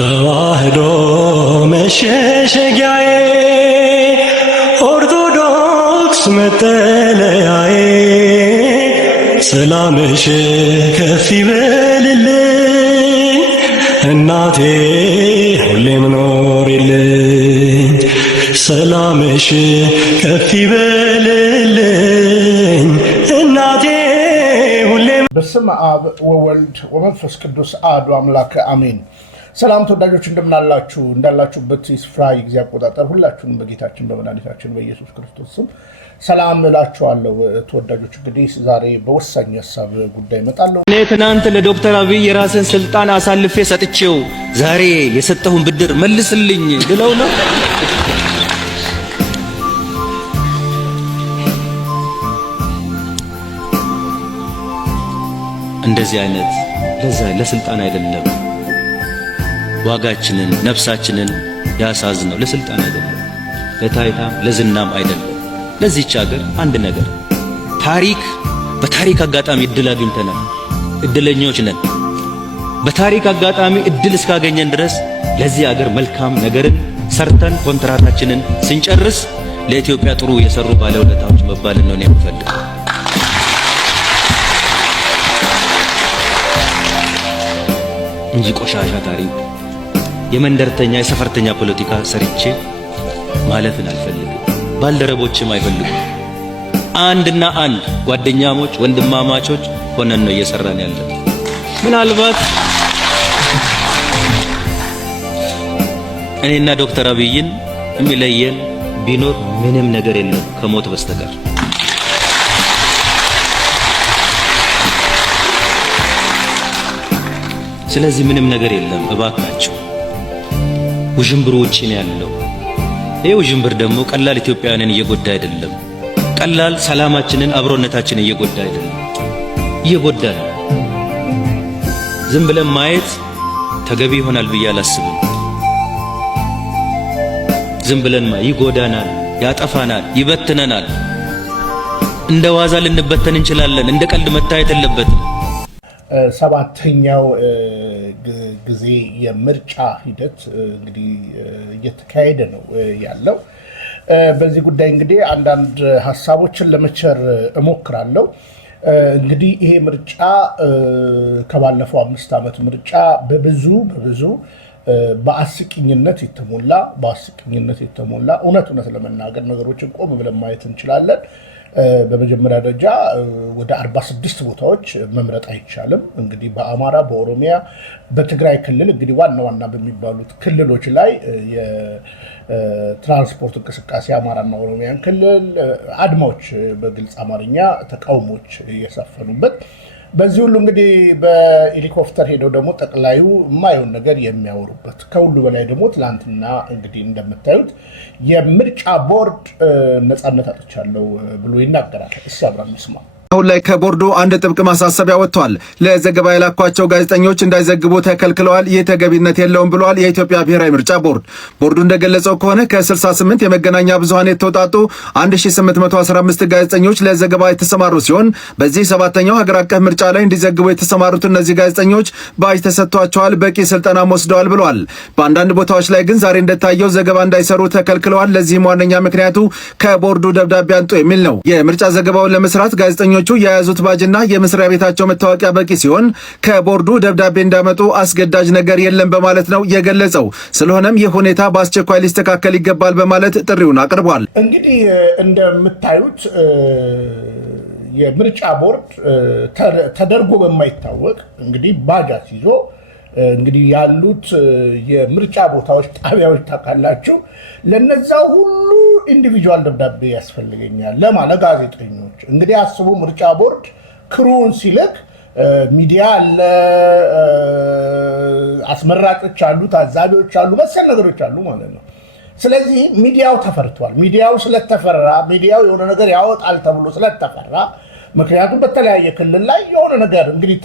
ተዋህዶ መሸሸጊያዬ ኦርቶዶክስ መጠለያዬ ሰላምሽ ከፍ ይበልልኝ እናቴ ሁሌም ኖሪልኝ ሰላምሽ ከፍ ይበልልኝ እናቴ ሁሌም በስመ አብ ወወልድ ወመንፈስ ቅዱስ አሐዱ አምላክ አሜን። ሰላም ተወዳጆች እንደምናላችሁ እንዳላችሁበት ስፍራ የጊዜ አቆጣጠር ሁላችሁንም በጌታችን በመድኃኒታችን በኢየሱስ ክርስቶስ ስም ሰላም እላችኋለሁ። ተወዳጆች እንግዲህ ዛሬ በወሳኝ ሐሳብ ጉዳይ እመጣለሁ። እኔ ትናንት ለዶክተር አብይ የራስን ስልጣን አሳልፌ ሰጥቼው ዛሬ የሰጠሁን ብድር መልስልኝ ልለው ነው። እንደዚህ አይነት ለስልጣን አይደለም ዋጋችንን ነፍሳችንን ያሳዝነው፣ ለስልጣን አይደለም፣ ለታይታም ለዝናም አይደለም። ለዚህች ሀገር አንድ ነገር በታሪክ አጋጣሚ እድል አግኝተናል። እድለኞች ነን። በታሪክ አጋጣሚ እድል እስካገኘን ድረስ ለዚህ ሀገር መልካም ነገርን ሰርተን ኮንትራታችንን ስንጨርስ ለኢትዮጵያ ጥሩ የሰሩ ባለውለታዎች መባልን ነው የምፈልገው እንጂ ቆሻሻ ታሪክ የመንደርተኛ የሰፈርተኛ ፖለቲካ ሰርቼ ማለፍን አልፈልግም። ባልደረቦችም አይፈልጉም። አንድና አንድ ጓደኛሞች ወንድማማቾች ሆነን ነው እየሰራን ያለን። ምናልባት እኔና ዶክተር አብይን የሚለየን ቢኖር ምንም ነገር የለም ከሞት በስተቀር። ስለዚህ ምንም ነገር የለም። እባካችሁ ውዥንብሩ ውጪ ነው ያለው። ይሄ ውዥንብር ደግሞ ቀላል ኢትዮጵያውያንን እየጎዳ አይደለም። ቀላል ሰላማችንን አብሮነታችንን እየጎዳ አይደለም፣ እየጎዳ ነው። ዝም ብለን ማየት ተገቢ ይሆናል ብዬ አላስብም። ዝም ብለን ይጎዳናል፣ ያጠፋናል፣ ይበትነናል። እንደ ዋዛ ልንበተን እንችላለን። እንደ ቀልድ መታየት የለበትም። ሰባተኛው ጊዜ የምርጫ ሂደት እንግዲህ እየተካሄደ ነው ያለው። በዚህ ጉዳይ እንግዲህ አንዳንድ ሀሳቦችን ለመቸር እሞክራለሁ። እንግዲህ ይሄ ምርጫ ከባለፈው 5 ዓመት ምርጫ በብዙ በአስቂኝነት የተሞላ እውነት ለመናገር ነገሮችን ቆም ብለን ማየት እንችላለን። በመጀመሪያ ደረጃ ወደ 46 ቦታዎች መምረጥ አይቻልም። እንግዲህ በአማራ፣ በኦሮሚያ፣ በትግራይ ክልል እንግዲህ ዋና በሚባሉት ክልሎች ላይ የትራንስፖርት እንቅስቃሴ አማራና ኦሮሚያን ክልል አድማዎች፣ በግልጽ አማርኛ ተቃውሞች እየሰፈኑበት፣ በዚህ ሁሉ እንግዲህ በሄሊኮፕተር ሄደው ደግሞ ጠቅላዩ የማየውን ነገር የሚያወሩበት፣ ከሁሉ በላይ ደግሞ ትላንትና እንግዲህ እንደምታዩት የምርጫ ቦርድ ነፃነት አጥቻለሁ ብሎ ይናገራል። እስኪ አብረን እንስማ። አሁን ላይ ከቦርዱ አንድ ጥብቅ ማሳሰቢያ ወጥቷል። ለዘገባ የላኳቸው ጋዜጠኞች እንዳይዘግቡ ተከልክለዋል። ይህ ተገቢነት የለውም ብሏል የኢትዮጵያ ብሔራዊ ምርጫ ቦርድ። ቦርዱ እንደገለጸው ከሆነ ከ68 የመገናኛ ብዙሃን የተውጣጡ 1815 ጋዜጠኞች ለዘገባ የተሰማሩ ሲሆን በዚህ ሰባተኛው ሀገር አቀፍ ምርጫ ላይ እንዲዘግቡ የተሰማሩት እነዚህ ጋዜጠኞች ባጅ ተሰጥቷቸዋል፣ በቂ ስልጠናም ወስደዋል ብሏል። በአንዳንድ ቦታዎች ላይ ግን ዛሬ እንደታየው ዘገባ እንዳይሰሩ ተከልክለዋል። ለዚህም ዋነኛ ምክንያቱ ከቦርዱ ደብዳቤ አንጡ የሚል ነው። የምርጫ ዘገባውን ለመስራት ጋዜጠኞቹ የያዙት ባጅና የመስሪያ ቤታቸው መታወቂያ በቂ ሲሆን ከቦርዱ ደብዳቤ እንዳመጡ አስገዳጅ ነገር የለም በማለት ነው የገለጸው። ስለሆነም ይህ ሁኔታ በአስቸኳይ ሊስተካከል ይገባል በማለት ጥሪውን አቅርቧል። እንግዲህ እንደምታዩት የምርጫ ቦርድ ተደርጎ በማይታወቅ እንግዲህ ባጃት ይዞ እንግዲህ ያሉት የምርጫ ቦታዎች ጣቢያዎች ታውቃላችሁ፣ ለነዛ ሁሉ ኢንዲቪጁዋል ደብዳቤ ያስፈልገኛል ለማለት ጋዜጠኞች እንግዲህ አስቡ። ምርጫ ቦርድ ክሩን ሲልክ ሚዲያ አለ፣ አስመራጮች አሉ፣ ታዛቢዎች አሉ፣ መሰል ነገሮች አሉ ማለት ነው። ስለዚህ ሚዲያው ተፈርቷል። ሚዲያው ስለተፈራ ሚዲያው የሆነ ነገር ያወጣል ተብሎ ስለተፈራ ምክንያቱም በተለያየ ክልል ላይ የሆነ ነገር እንግዲህ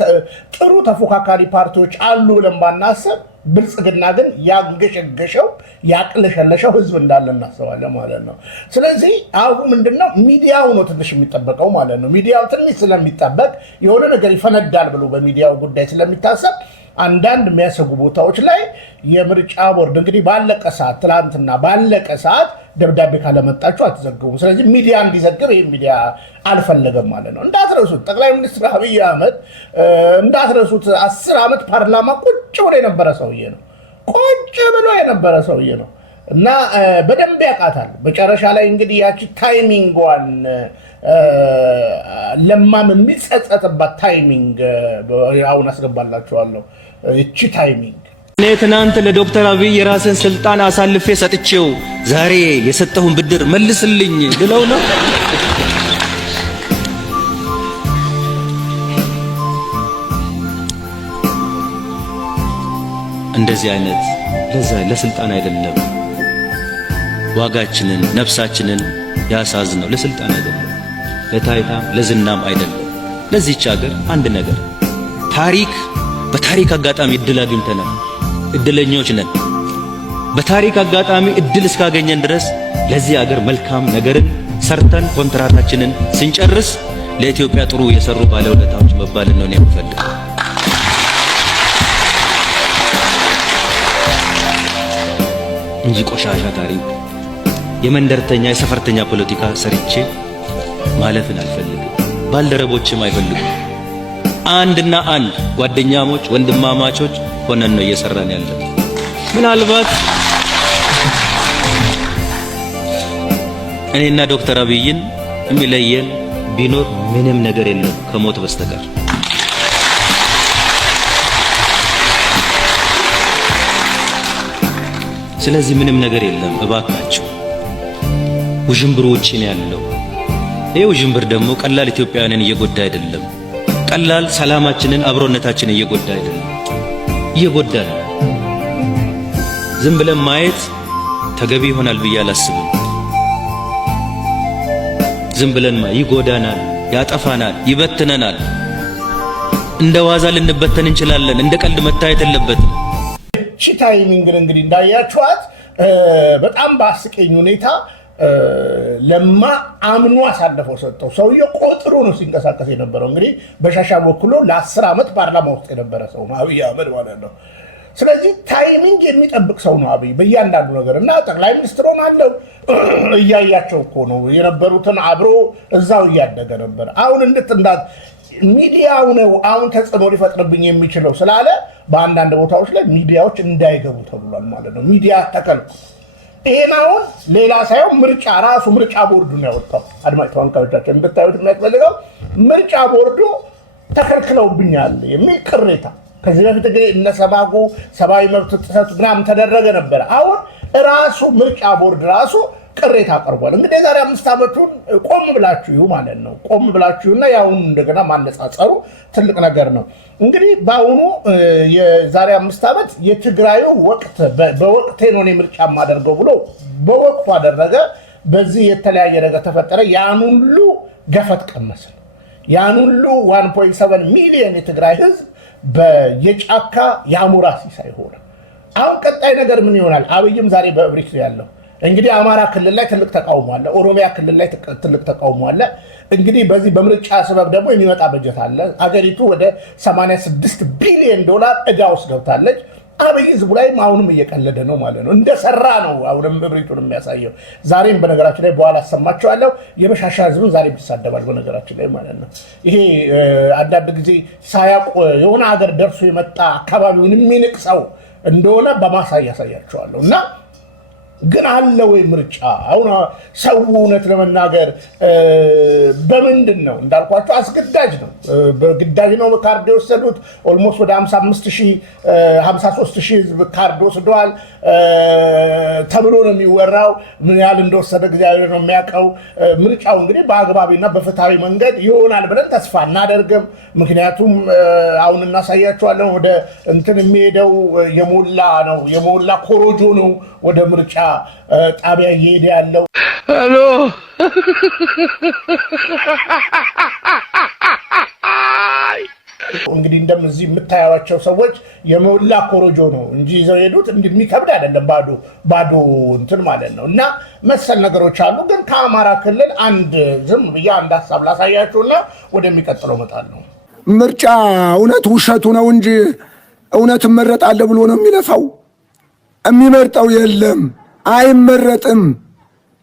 ጥሩ ተፎካካሪ ፓርቲዎች አሉ ብለን ባናስብ ብልጽግና ግን ያንገሸገሸው ያቅለሸለሸው ህዝብ እንዳለ እናስባለን ማለት ነው። ስለዚህ አሁን ምንድነው ሚዲያው ነው ትንሽ የሚጠበቀው ማለት ነው። ሚዲያው ትንሽ ስለሚጠበቅ የሆነ ነገር ይፈነዳል ብሎ በሚዲያው ጉዳይ ስለሚታሰብ አንዳንድ የሚያሰጉ ቦታዎች ላይ የምርጫ ቦርድ እንግዲህ ባለቀ ሰዓት ትላንትና ባለቀ ሰዓት ደብዳቤ ካለመጣችሁ አትዘግቡም። ስለዚህ ሚዲያ እንዲዘግብ ይህ ሚዲያ አልፈለገም ማለት ነው። እንዳትረሱት ጠቅላይ ሚኒስትር አብይ አህመድ እንዳትረሱት 10 ዓመት ፓርላማ ቁጭ ብሎ የነበረ ሰውዬ ነው። ቁጭ ብሎ የነበረ ሰውዬ ነው እና በደንብ ያውቃታል። መጨረሻ ላይ እንግዲህ ያቺ ታይሚንጓን ለማም የሚጸጸትባት ታይሚንግ አሁን አስገባላችኋለሁ። እቺ ታይሚንግ እኔ ትናንት ለዶክተር አብይ የራስን ስልጣን አሳልፌ ሰጥቼው ዛሬ የሰጠሁን ብድር መልስልኝ ልለው ነው። እንደዚህ አይነት ለስልጣን አይደለም ዋጋችንን ነፍሳችንን ያሳዝነው፣ ለስልጣን አይደለም፣ ለታይታም ለዝናም አይደለም። ለዚህች ሀገር አንድ ነገር በታሪክ አጋጣሚ እድል አግኝተናል። እድለኞች ነን። በታሪክ አጋጣሚ እድል እስካገኘን ድረስ ለዚህ ሀገር መልካም ነገርን ሰርተን ኮንትራታችንን ስንጨርስ ለኢትዮጵያ ጥሩ የሰሩ ባለውለታዎች መባልን ነው የምፈልገው እንጂ ቆሻሻ ታሪክ የመንደርተኛ የሰፈርተኛ ፖለቲካ ሰርቼ ማለፍን አልፈልግም። ባልደረቦችም አይፈልጉም። አንድና አንድ ጓደኛሞች ወንድማማቾች ሆነን ነው እየሰራን ያለው። ምናልባት እኔና ዶክተር አብይን የሚለየን ቢኖር ምንም ነገር የለም ከሞት በስተቀር። ስለዚህ ምንም ነገር የለም። እባካችሁ ውዥንብሩ ውጪ ነው ያለው። ይሄ ውዥንብር ደግሞ ቀላል ኢትዮጵያውያንን እየጎዳ አይደለም። ቀላል ሰላማችንን አብሮነታችንን እየጎዳ አይደለም፣ እየጎዳ ነው። ዝም ብለን ማየት ተገቢ ይሆናል ብዬ አላስብም። ዝም ብለን ይጎዳናል፣ ያጠፋናል፣ ይበትነናል። እንደ ዋዛ ልንበተን እንችላለን። እንደ ቀልድ መታየት የለበትም። እቺ ታይሚንግን እንግዲህ እንዳያችኋት በጣም በአስቀኝ ሁኔታ ለማ አምኖ አሳልፈው ሰጠው። ሰውየው ቆጥሮ ነው ሲንቀሳቀስ የነበረው። እንግዲህ በሻሻ በኩሎ ለ10 ዓመት ፓርላማ ውስጥ የነበረ ሰው ነው አብይ አህመድ ማለት ነው። ስለዚህ ታይሚንግ የሚጠብቅ ሰው ነው አብይ በእያንዳንዱ ነገር እና ጠቅላይ ሚኒስትሩን አለው እያያቸው እኮ ነው የነበሩትን አብሮ እዛው እያደገ ነበር። አሁን እንድትንዳት ሚዲያው ነው አሁን ተጽዕኖ ሊፈጥርብኝ የሚችለው ስላለ በአንዳንድ ቦታዎች ላይ ሚዲያዎች እንዳይገቡ ተብሏል ማለት ነው። ሚዲያ ተከልኩ። ይሄን አሁን ሌላ ሳይሆን ራሱ ምርጫ ቦርዱ ነው ያወጣው። አድማጭ ተመልካቾቻችን እንድታዩት የሚያስፈልገው ምርጫ ቦርዱ ተከልክለውብኛል የሚል ቅሬታ ከዚህ በፊት እንግዲህ እነ ሰብአዊ መብት ጥሰት ምናምን ተደረገ ነበር። አሁን ራሱ ምርጫ ቦርድ ራሱ ቅሬታ አቀርቧል። እንግዲህ የዛሬ 5 ዓመቱን ቆም ብላችሁ ማለት ነው ቆም ብላችሁና ያሁን እንደገና ማነጻጸሩ ትልቅ ነገር ነው። እንግዲህ በአሁኑ የዛሬ 5 ዓመት የትግራዩ ወቅት በወቅቴ ነው ምርጫ ማደርገው ብሎ በወቅቱ አደረገ። በዚህ የተለያየ ነገር ተፈጠረ። ያን ሁሉ ገፈት ቀመሰ። ያን ሁሉ 1.7 ሚሊዮን የትግራይ ህዝብ በየጫካ ያሙራ ሲሳይ ሆነ። አሁን ቀጣይ ነገር ምን ይሆናል? አብይም ዛሬ በእብሪት ያለው እንግዲህ አማራ ክልል ላይ ትልቅ ተቃውሞ አለ። ኦሮሚያ ክልል ላይ ትልቅ ተቃውሞ አለ። እንግዲህ በዚህ በምርጫ ሰበብ ደግሞ የሚመጣ በጀት አለ። አገሪቱ ወደ 86 ቢሊዮን ዶላር ዕዳ ውስጥ ገብታለች። አብይ ህዝቡ ላይም አሁንም እየቀለደ ነው ማለት ነው። እንደሰራ ነው አሁንም እብሪቱን የሚያሳየው። ዛሬም በነገራችን ላይ በኋላ አሰማቸዋለሁ የበሻሻ ህዝብን ዛሬም ይሳደባል በነገራችን ላይ ማለት ነው። ይሄ አንዳንድ ጊዜ ሳያውቅ የሆነ ሀገር ደርሶ የመጣ አካባቢውን የሚንቅ ሰው እንደሆነ በማሳያ ያሳያቸዋለሁ እና ግን አለ ወይ ምርጫ? አሁን ሰው እውነት ለመናገር በምንድን ነው እንዳልኳቸው አስገዳጅ ነው። በግዳጅ ነው ካርድ የወሰዱት። ኦልሞስት ወደ 53,000 ህዝብ ካርድ ወስደዋል ተብሎ ነው የሚወራው። ምን ያህል እንደወሰደ እግዚአብሔር ነው የሚያውቀው። ምርጫው እንግዲህ በአግባቢና በፍትሃዊ መንገድ ይሆናል ብለን ተስፋ እናደርግም። ምክንያቱም አሁን እናሳያቸዋለን ወደ እንትን የሚሄደው የሞላ ኮሮጆ ነው ወደ ምርጫ ጣቢያ እየሄደ ያለው። ሄሎ እንግዲህ እንደዚህ የምታያቸው ሰዎች የሞላ ኮሮጆ ነው እንጂ ይዘው ሄዱት እንደሚከብድ አይደለም። ባዶ እንትን ማለት ነው። እና መሰል ነገሮች አሉ። ግን ከአማራ ክልል ዝም ብዬ አንድ ሀሳብ ላሳያችሁና ወደሚቀጥለው እመጣለሁ። ምርጫ እውነት ውሸቱ ነው እንጂ እውነት እመረጣለሁ ብሎ ነው የሚለፋው። የሚመርጠው የለም፣ አይመረጥም።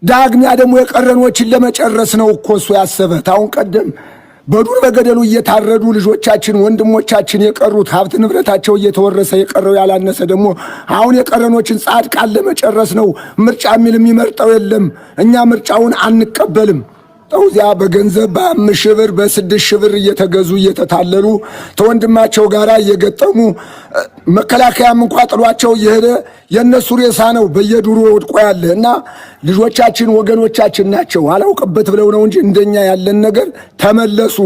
ዳግሚያ ደግሞ የቀረኖችን ለመጨረስ ነው እኮ እሱ ያሰበ። ታውን ቀደም በዱር በገደሉ እየታረዱ ልጆቻችን ወንድሞቻችን የቀሩት ሀብት ንብረታቸው እየተወረሰ የቀረው ያላነሰ ደግሞ አሁን የቀረኖችን ጻድቃን ለመጨረስ ነው። ምርጫ የሚል የሚመርጠው የለም። እኛ ምርጫውን አንቀበልም። ተውዚያ በገንዘብ በ5 ሺህ ብር በ6 ሺህ ብር እየተገዙ እየተታለሉ ተወንድማቸው ጋራ እየገጠሙ መከላከያም እንኳ ጥሏቸው እየሄደ የነሱ ሬሳ ነው በየዱሩ ወድቆ ያለ እና ልጆቻችን ወገኖቻችን ናቸው። አላውቅበት ብለው ነው እንጂ እንደኛ ያለን ነገር ተመለሱ።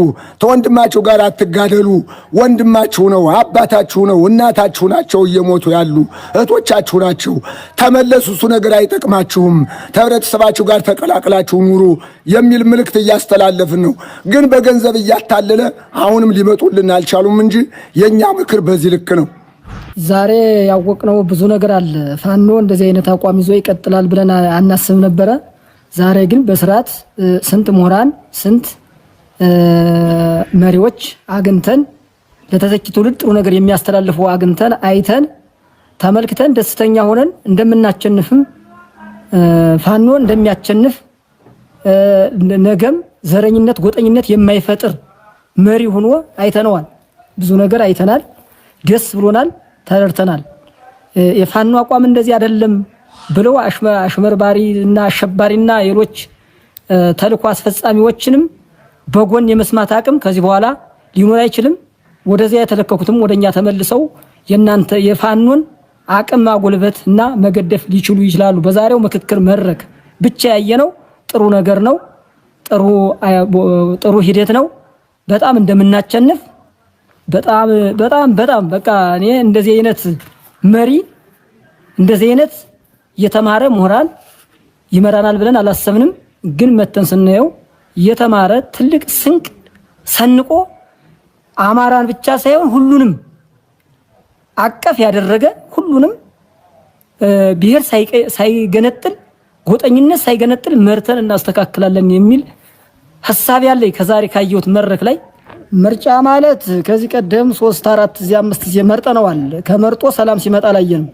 ተወንድማችሁ ጋር አትጋደሉ። ወንድማችሁ ነው፣ አባታችሁ ነው፣ እናታችሁ ናቸው እየሞቱ ያሉ እህቶቻችሁ ናቸው። ተመለሱ። እሱ ነገር አይጠቅማችሁም። ከህብረተሰባችሁ ጋር ተቀላቅላችሁ ኑሩ የሚል ምልክት እያስተላለፍን ነው። ግን በገንዘብ እያታለለ አሁንም ሊመጡልን አልቻሉም እንጂ የኛ ምክር በዚህ ልክ ነው። ዛሬ ያወቅነው ብዙ ነገር አለ። ፋኖ እንደዚህ አይነት አቋም ይዞ ይቀጥላል ብለን አናስብ ነበረ። ዛሬ ግን በስርዓት ስንት ምሁራን ስንት መሪዎች አግኝተን ለተተኪ ትውልድ ጥሩ ነገር የሚያስተላልፉ አግኝተን አይተን ተመልክተን ደስተኛ ሆነን እንደምናቸንፍም ፋኖ እንደሚያቸንፍ ነገም ዘረኝነት ጎጠኝነት የማይፈጥር መሪ ሆኖ አይተነዋል። ብዙ ነገር አይተናል። ደስ ብሎናል፣ ተረድተናል። የፋኖ አቋም እንደዚህ አይደለም ብለው አሽመርባሪና አሸባሪና ሌሎች ተልኮ አስፈጻሚዎችንም በጎን የመስማት አቅም ከዚህ በኋላ ሊኖር አይችልም። ወደዚያ የተለከኩትም ወደኛ ተመልሰው የናንተ የፋኖን አቅም ማጎልበት እና መገደፍ ሊችሉ ይችላሉ። በዛሬው ምክክር መድረክ ብቻ ያየነው ጥሩ ነገር ነው። ጥሩ ሂደት ነው። በጣም እንደምናቸንፍ በጣም በቃ እኔ እንደዚህ አይነት መሪ እንደዚህ አይነት የተማረ ምሁራን ይመራናል ብለን አላሰብንም። ግን መተን ስናየው የተማረ ትልቅ ስንቅ ሰንቆ አማራን ብቻ ሳይሆን ሁሉንም አቀፍ ያደረገ ሁሉንም ብሔር ሳይገነጥል ጎጠኝነት ሳይገነጥል መርተን እናስተካክላለን የሚል ሐሳብ ያለኝ ከዛሬ ካየሁት መድረክ ላይ ምርጫ ማለት ከዚህ ቀደም 3 4 እዚህ 5 ጊዜ መርጠነዋል። ከመርጦ ሰላም ሲመጣ ላየነው።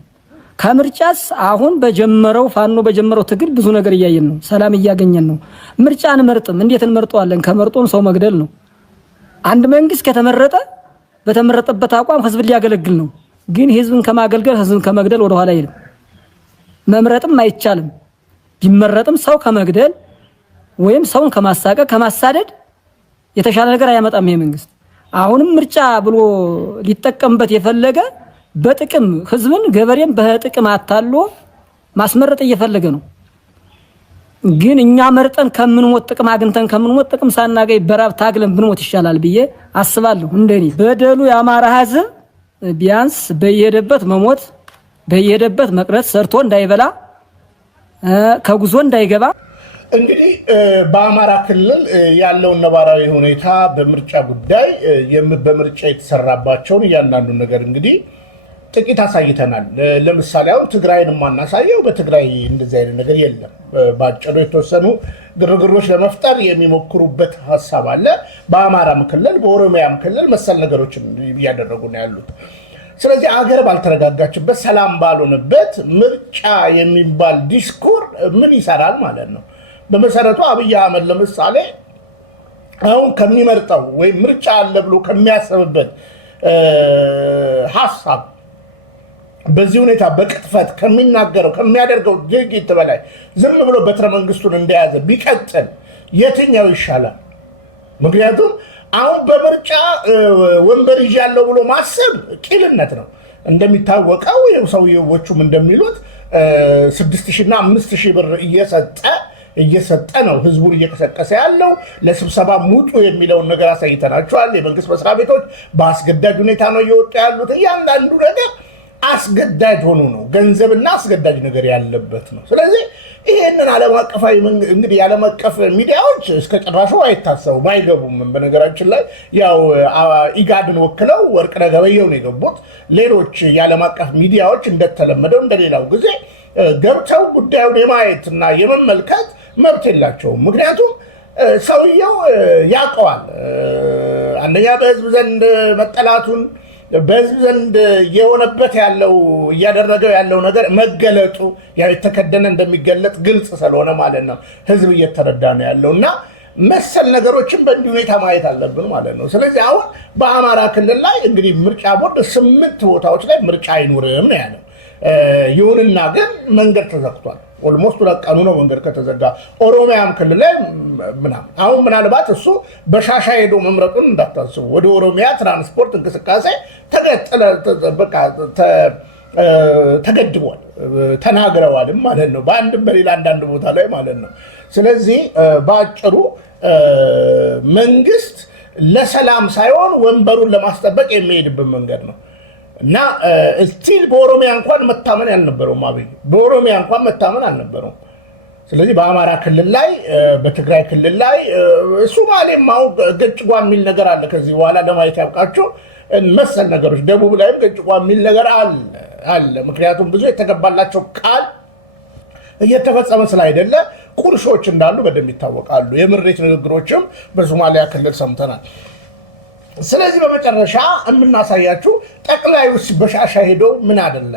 ከምርጫስ አሁን በጀመረው ፋኖ በጀመረው ትግል ብዙ ነገር እያየን ነው። ሰላም እያገኘን ነው። ምርጫ አንመርጥም። እንዴት እንመርጠዋለን? ከመርጦም ሰው መግደል ነው። አንድ መንግስት ከተመረጠ በተመረጠበት አቋም ህዝብን ሊያገለግል ነው። ግን ህዝብን ከማገልገል ህዝብን ከመግደል ወደ ኋላ አይልም። መምረጥም አይቻልም። ቢመረጥም ሰው ከመግደል ወይም ሰውን ከማሳቀቅ ከማሳደድ የተሻለ ነገር አያመጣም ይሄ መንግስት። አሁንም ምርጫ ብሎ ሊጠቀምበት የፈለገ በጥቅም ህዝብን ገበሬን በጥቅም አታሎ ማስመረጥ እየፈለገ ነው። ግን እኛ መርጠን ከምንሞት ጥቅም አግኝተን ከምንሞት ጥቅም ሳናገኝ በራብ ታግለን ብንሞት ይሻላል ብዬ አስባለሁ። እንደኔ በደሉ የአማራ ህዝብ ቢያንስ በየሄደበት መሞት በየሄደበት መቅረት ሰርቶ እንዳይበላ ከጉዞ እንዳይገባ እንግዲህ በአማራ ክልል ያለውን ነባራዊ ሁኔታ በምርጫ ጉዳይ በምርጫ የተሰራባቸውን እያንዳንዱ ነገር እንግዲህ ጥቂት አሳይተናል። ለምሳሌ አሁን ትግራይን ማናሳየው በትግራይ እንደዚህ አይነት ነገር የለም። ባጭሩ የተወሰኑ ግርግሮች ለመፍጠር የሚሞክሩበት ሀሳብ አለ። በአማራም ክልል በኦሮሚያም ክልል መሰል ነገሮችን እያደረጉ ነው ያሉት። ስለዚህ አገር ባልተረጋጋችበት ሰላም ባልሆነበት ምርጫ የሚባል ዲስኩር ምን ይሰራል ማለት ነው? በመሰረቱ አብይ አህመድ ለምሳሌ አሁን ከሚመርጠው ወይም ምርጫ አለ ብሎ ከሚያስብበት ሀሳብ በዚህ ሁኔታ በቅጥፈት ከሚናገረው ከሚያደርገው ድርጊት በላይ ዝም ብሎ በትረ መንግስቱን እንደያዘ ቢቀጥል የትኛው ይሻላል? ምክንያቱም አሁን በምርጫ ወንበር ይዣለሁ ብሎ ማሰብ ቂልነት ነው። እንደሚታወቀው ሰውዬዎቹም እንደሚሉት 6,000 እና 5,000 ብር እየሰጠ ነው ህዝቡን እየቀሰቀሰ ያለው። ለስብሰባ ሙጡ የሚለውን ነገር አሳይተናቸዋል። የመንግስት መስሪያ ቤቶች በአስገዳጅ ሁኔታ ነው እየወጡ ያሉት። እያንዳንዱ ነገር አስገዳጅ ሆኖ ነው፣ ገንዘብና አስገዳጅ ነገር ያለበት ነው። ስለዚህ ይሄንን ዓለም አቀፋዊ እንግዲህ የዓለም አቀፍ ሚዲያዎች እስከ ጭራሹ አይታሰቡም፣ አይገቡም። በነገራችን ላይ ያው ኢጋድን ወክለው ወርቅነህ ገበየሁ ነው የገቡት። ሌሎች የዓለም አቀፍ ሚዲያዎች እንደተለመደው እንደሌላው ጊዜ ገብተው ጉዳዩን የማየትና የመመልከት መብት የላቸውም። ምክንያቱም ሰውየው ያውቀዋል። አንደኛ በህዝብ ዘንድ መጠላቱን በዚህ ዘንድ የሆነበት ያለው እያደረገው ያለው ነገር መገለጡ ያው የተከደነ እንደሚገለጥ ግልጽ ስለሆነ ማለት ነው ህዝብ እየተረዳ ነው ያለውና መሰል ነገሮችን በእንዲህ ሁኔታ ማየት አለብን ማለት ነው። ስለዚህ አሁን በአማራ ክልል ላይ እንግዲህ ምርጫ ቦርድ 8 ቦታዎች ላይ ምርጫ አይኖርም ነው ያለው። ይሁንና ግን መንገድ ተዘግቷል። ኦልሞስት ለቀኑ ነው መንገድ ከተዘጋ። ኦሮሚያም ክልል ላይ ምናምን አሁን ምናልባት እሱ በሻሻ ሄዶ መምረጡን እንዳታስቡ። ወደ ኦሮሚያ ትራንስፖርት እንቅስቃሴ ተገድቧል፣ ተናግረዋልም ማለት ነው በአንድም በሌላ አንዳንድ ቦታ ላይ ማለት ነው። ስለዚህ በአጭሩ መንግስት ለሰላም ሳይሆን ወንበሩን ለማስጠበቅ የሚሄድበት መንገድ ነው እና ስቲል በኦሮሚያ እንኳን መታመን ያልነበረውም አብይ በኦሮሚያ እንኳን መታመን አልነበረውም። ስለዚህ በአማራ ክልል ላይ በትግራይ ክልል ላይ ሶማሌም አሁን ገጭጓ የሚል ነገር አለ። ከዚህ በኋላ ለማየት ያብቃቸው መሰል ነገሮች ደቡብ ላይም ገጭጓ የሚል ነገር አለ። ምክንያቱም ብዙ የተገባላቸው ቃል እየተፈጸመ ስላይደለ ቁርሾች እንዳሉ በደንብ ይታወቃሉ። የምሬት ንግግሮችም በሶማሊያ ክልል ሰምተናል። ስለዚህ በመጨረሻ የምናሳያችሁ ጠቅላዩ በሻሻ ሄደው ምን አይደለ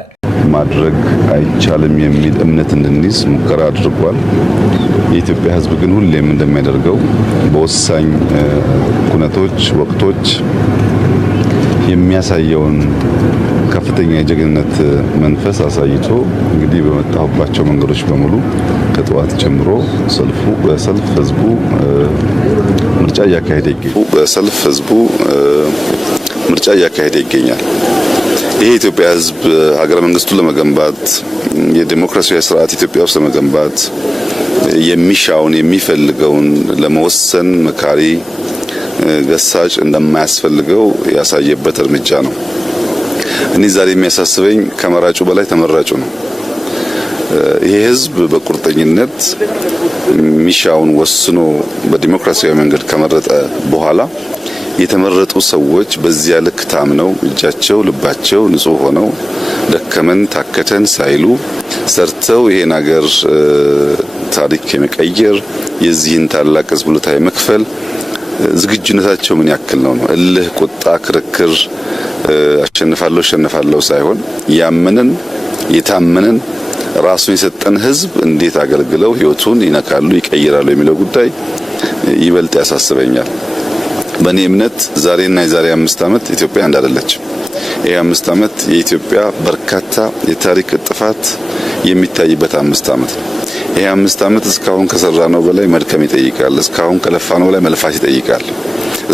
ማድረግ አይቻልም የሚል እምነት እንድንይዝ ሙከራ አድርጓል። የኢትዮጵያ ሕዝብ ግን ሁሌም እንደሚያደርገው በወሳኝ ኩነቶች ወቅቶች የሚያሳየውን ከፍተኛ የጀግንነት መንፈስ አሳይቶ እንግዲህ በመጣሁባቸው መንገዶች በሙሉ ከጠዋት ጀምሮ በሰልፍ ህዝቡ ምርጫ እያካሄደ ይገኛል። ይሄ የኢትዮጵያ ህዝብ ሀገረ መንግስቱን ለመገንባት የዲሞክራሲያዊ ስርዓት ኢትዮጵያ ውስጥ ለመገንባት የሚሻውን የሚፈልገውን ለመወሰን መካሪ ገሳጭ እንደማያስፈልገው ያሳየበት እርምጃ ነው። እኔ ዛሬ የሚያሳስበኝ ከመራጩ በላይ ተመራጩ ነው። ይሄ ህዝብ በቁርጠኝነት ሚሻውን ወስኖ በዲሞክራሲያዊ መንገድ ከመረጠ በኋላ የተመረጡ ሰዎች በዚያ ልክ ታምነው እጃቸው ልባቸው ንጹህ ሆነው ደከመን ታከተን ሳይሉ ሰርተው ይሄን ሀገር ታሪክ የመቀየር የዚህን ታላቅ ህዝብ ውለታ የመክፈል ዝግጁነታቸው ምን ያክል ነው? እልህ፣ ቁጣ፣ ክርክር አሸንፋለሁ ሳይሆን ያመንን የታመንን ራሱን የሰጠን ህዝብ እንዴት አገልግለው ህይወቱን ይነካሉ ይቀይራሉ የሚለው ጉዳይ ይበልጥ ያሳስበኛል። በእኔ እምነት ዛሬና የዛሬ 5 ዓመት ኢትዮጵያ አንድ አይደለችም። ይሄ 5 ዓመት የኢትዮጵያ በርካታ የታሪክ ጥፋት የሚታይበት 5 ዓመት ነው። ይሄ 5 ዓመት እስካሁን ከሰራነው በላይ መድከም ይጠይቃል። እስካሁን ከለፋነው በላይ መልፋት ይጠይቃል።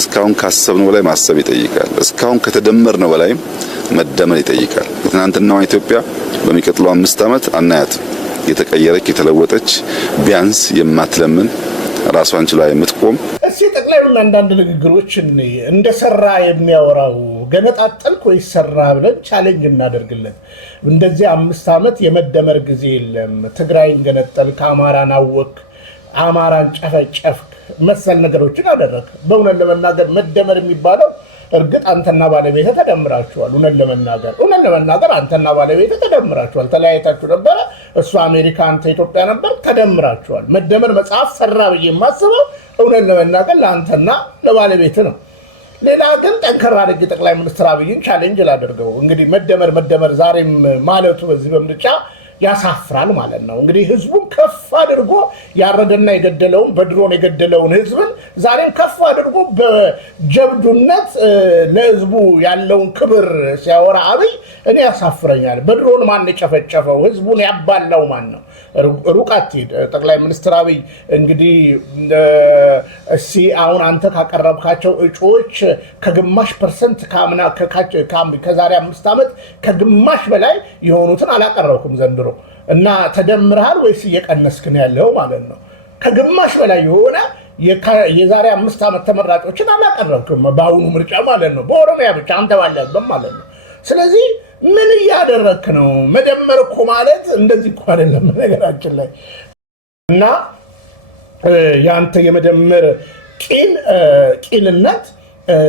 እስካሁን ካሰብነው በላይ ማሰብ ይጠይቃል። እስካሁን ከተደመርነው በላይ መደመር ይጠይቃል። ትናንትናዋ ኢትዮጵያ በሚቀጥለው 5 ዓመት አናያትም። የተቀየረች የተለወጠች ቢያንስ የማትለምን ራሷን ችላ የምትቆም እስኪ ጠቅላዩን አንዳንድ ንግግሮች እንደሰራ የሚያወራው ገነጣጠልክ ወይ ሰራ ብለን ቻሌንጅ እናደርግለት። እንደዚህ 5 ዓመት የመደመር ጊዜ የለም። ትግራይን ገነጠልክ፣ አማራን አወክ፣ አማራን ጨፈጨፍክ፣ መሰል ነገሮችን አደረክ። በእውነት ለመናገር መደመር የሚባለው እርግጥ አንተና ባለቤት ተደምራችኋል። እውነት ለመናገር አንተና ባለቤት ተደምራችኋል። ተለያይታችሁ ነበረ። እሱ አሜሪካ፣ አንተ ኢትዮጵያ ነበር። ተደምራችኋል። መደመር መጽሐፍ ሰራ ብዬ የማስበው እውነት ለመናገር ለአንተና ለባለቤት ነው። ሌላ ግን ጠንከር አድርጌ ጠቅላይ ሚኒስትር አብይን ቻሌንጅ ላደርገው። እንግዲህ መደመር ዛሬም ማለቱ በዚህ በምርጫ ያሳፍራል ማለት ነው። እንግዲህ ህዝቡን ከፍ አድርጎ ያረደና የገደለውን በድሮን የገደለውን ህዝብን ዛሬም ከፍ አድርጎ በጀብዱነት ለህዝቡ ያለውን ክብር ሲያወራ አብይ እኔ ያሳፍረኛል። በድሮን ማን የጨፈጨፈው? ህዝቡን ያባላው ማን ነው? ሩቅ አትሂድ። ጠቅላይ ሚኒስትር አብይ እንግዲህ አሁን አንተ ካቀረብካቸው እጩዎች ከግማሽ ፐርሰንት ከዛሬ 5 ዓመት ከግማሽ በላይ የሆኑትን አላቀረብኩም ዘንድሮ እና ተደምረሃል ወይስ እየቀነስክ ነው ያለው ማለት ነው? ከግማሽ በላይ የሆነ የዛሬ 5 ዓመት ተመራጮችን አላቀረብክም በአሁኑ ምርጫ ማለት ነው። በኦሮሚያ ብቻ አንተ ባለበት ማለት ነው። ስለዚህ ምን እያደረክ ነው? መደመር እኮ ማለት እንደዚህ እኮ አይደለም ነገራችን ላይ እና ያንተ የመደመር ቂልነት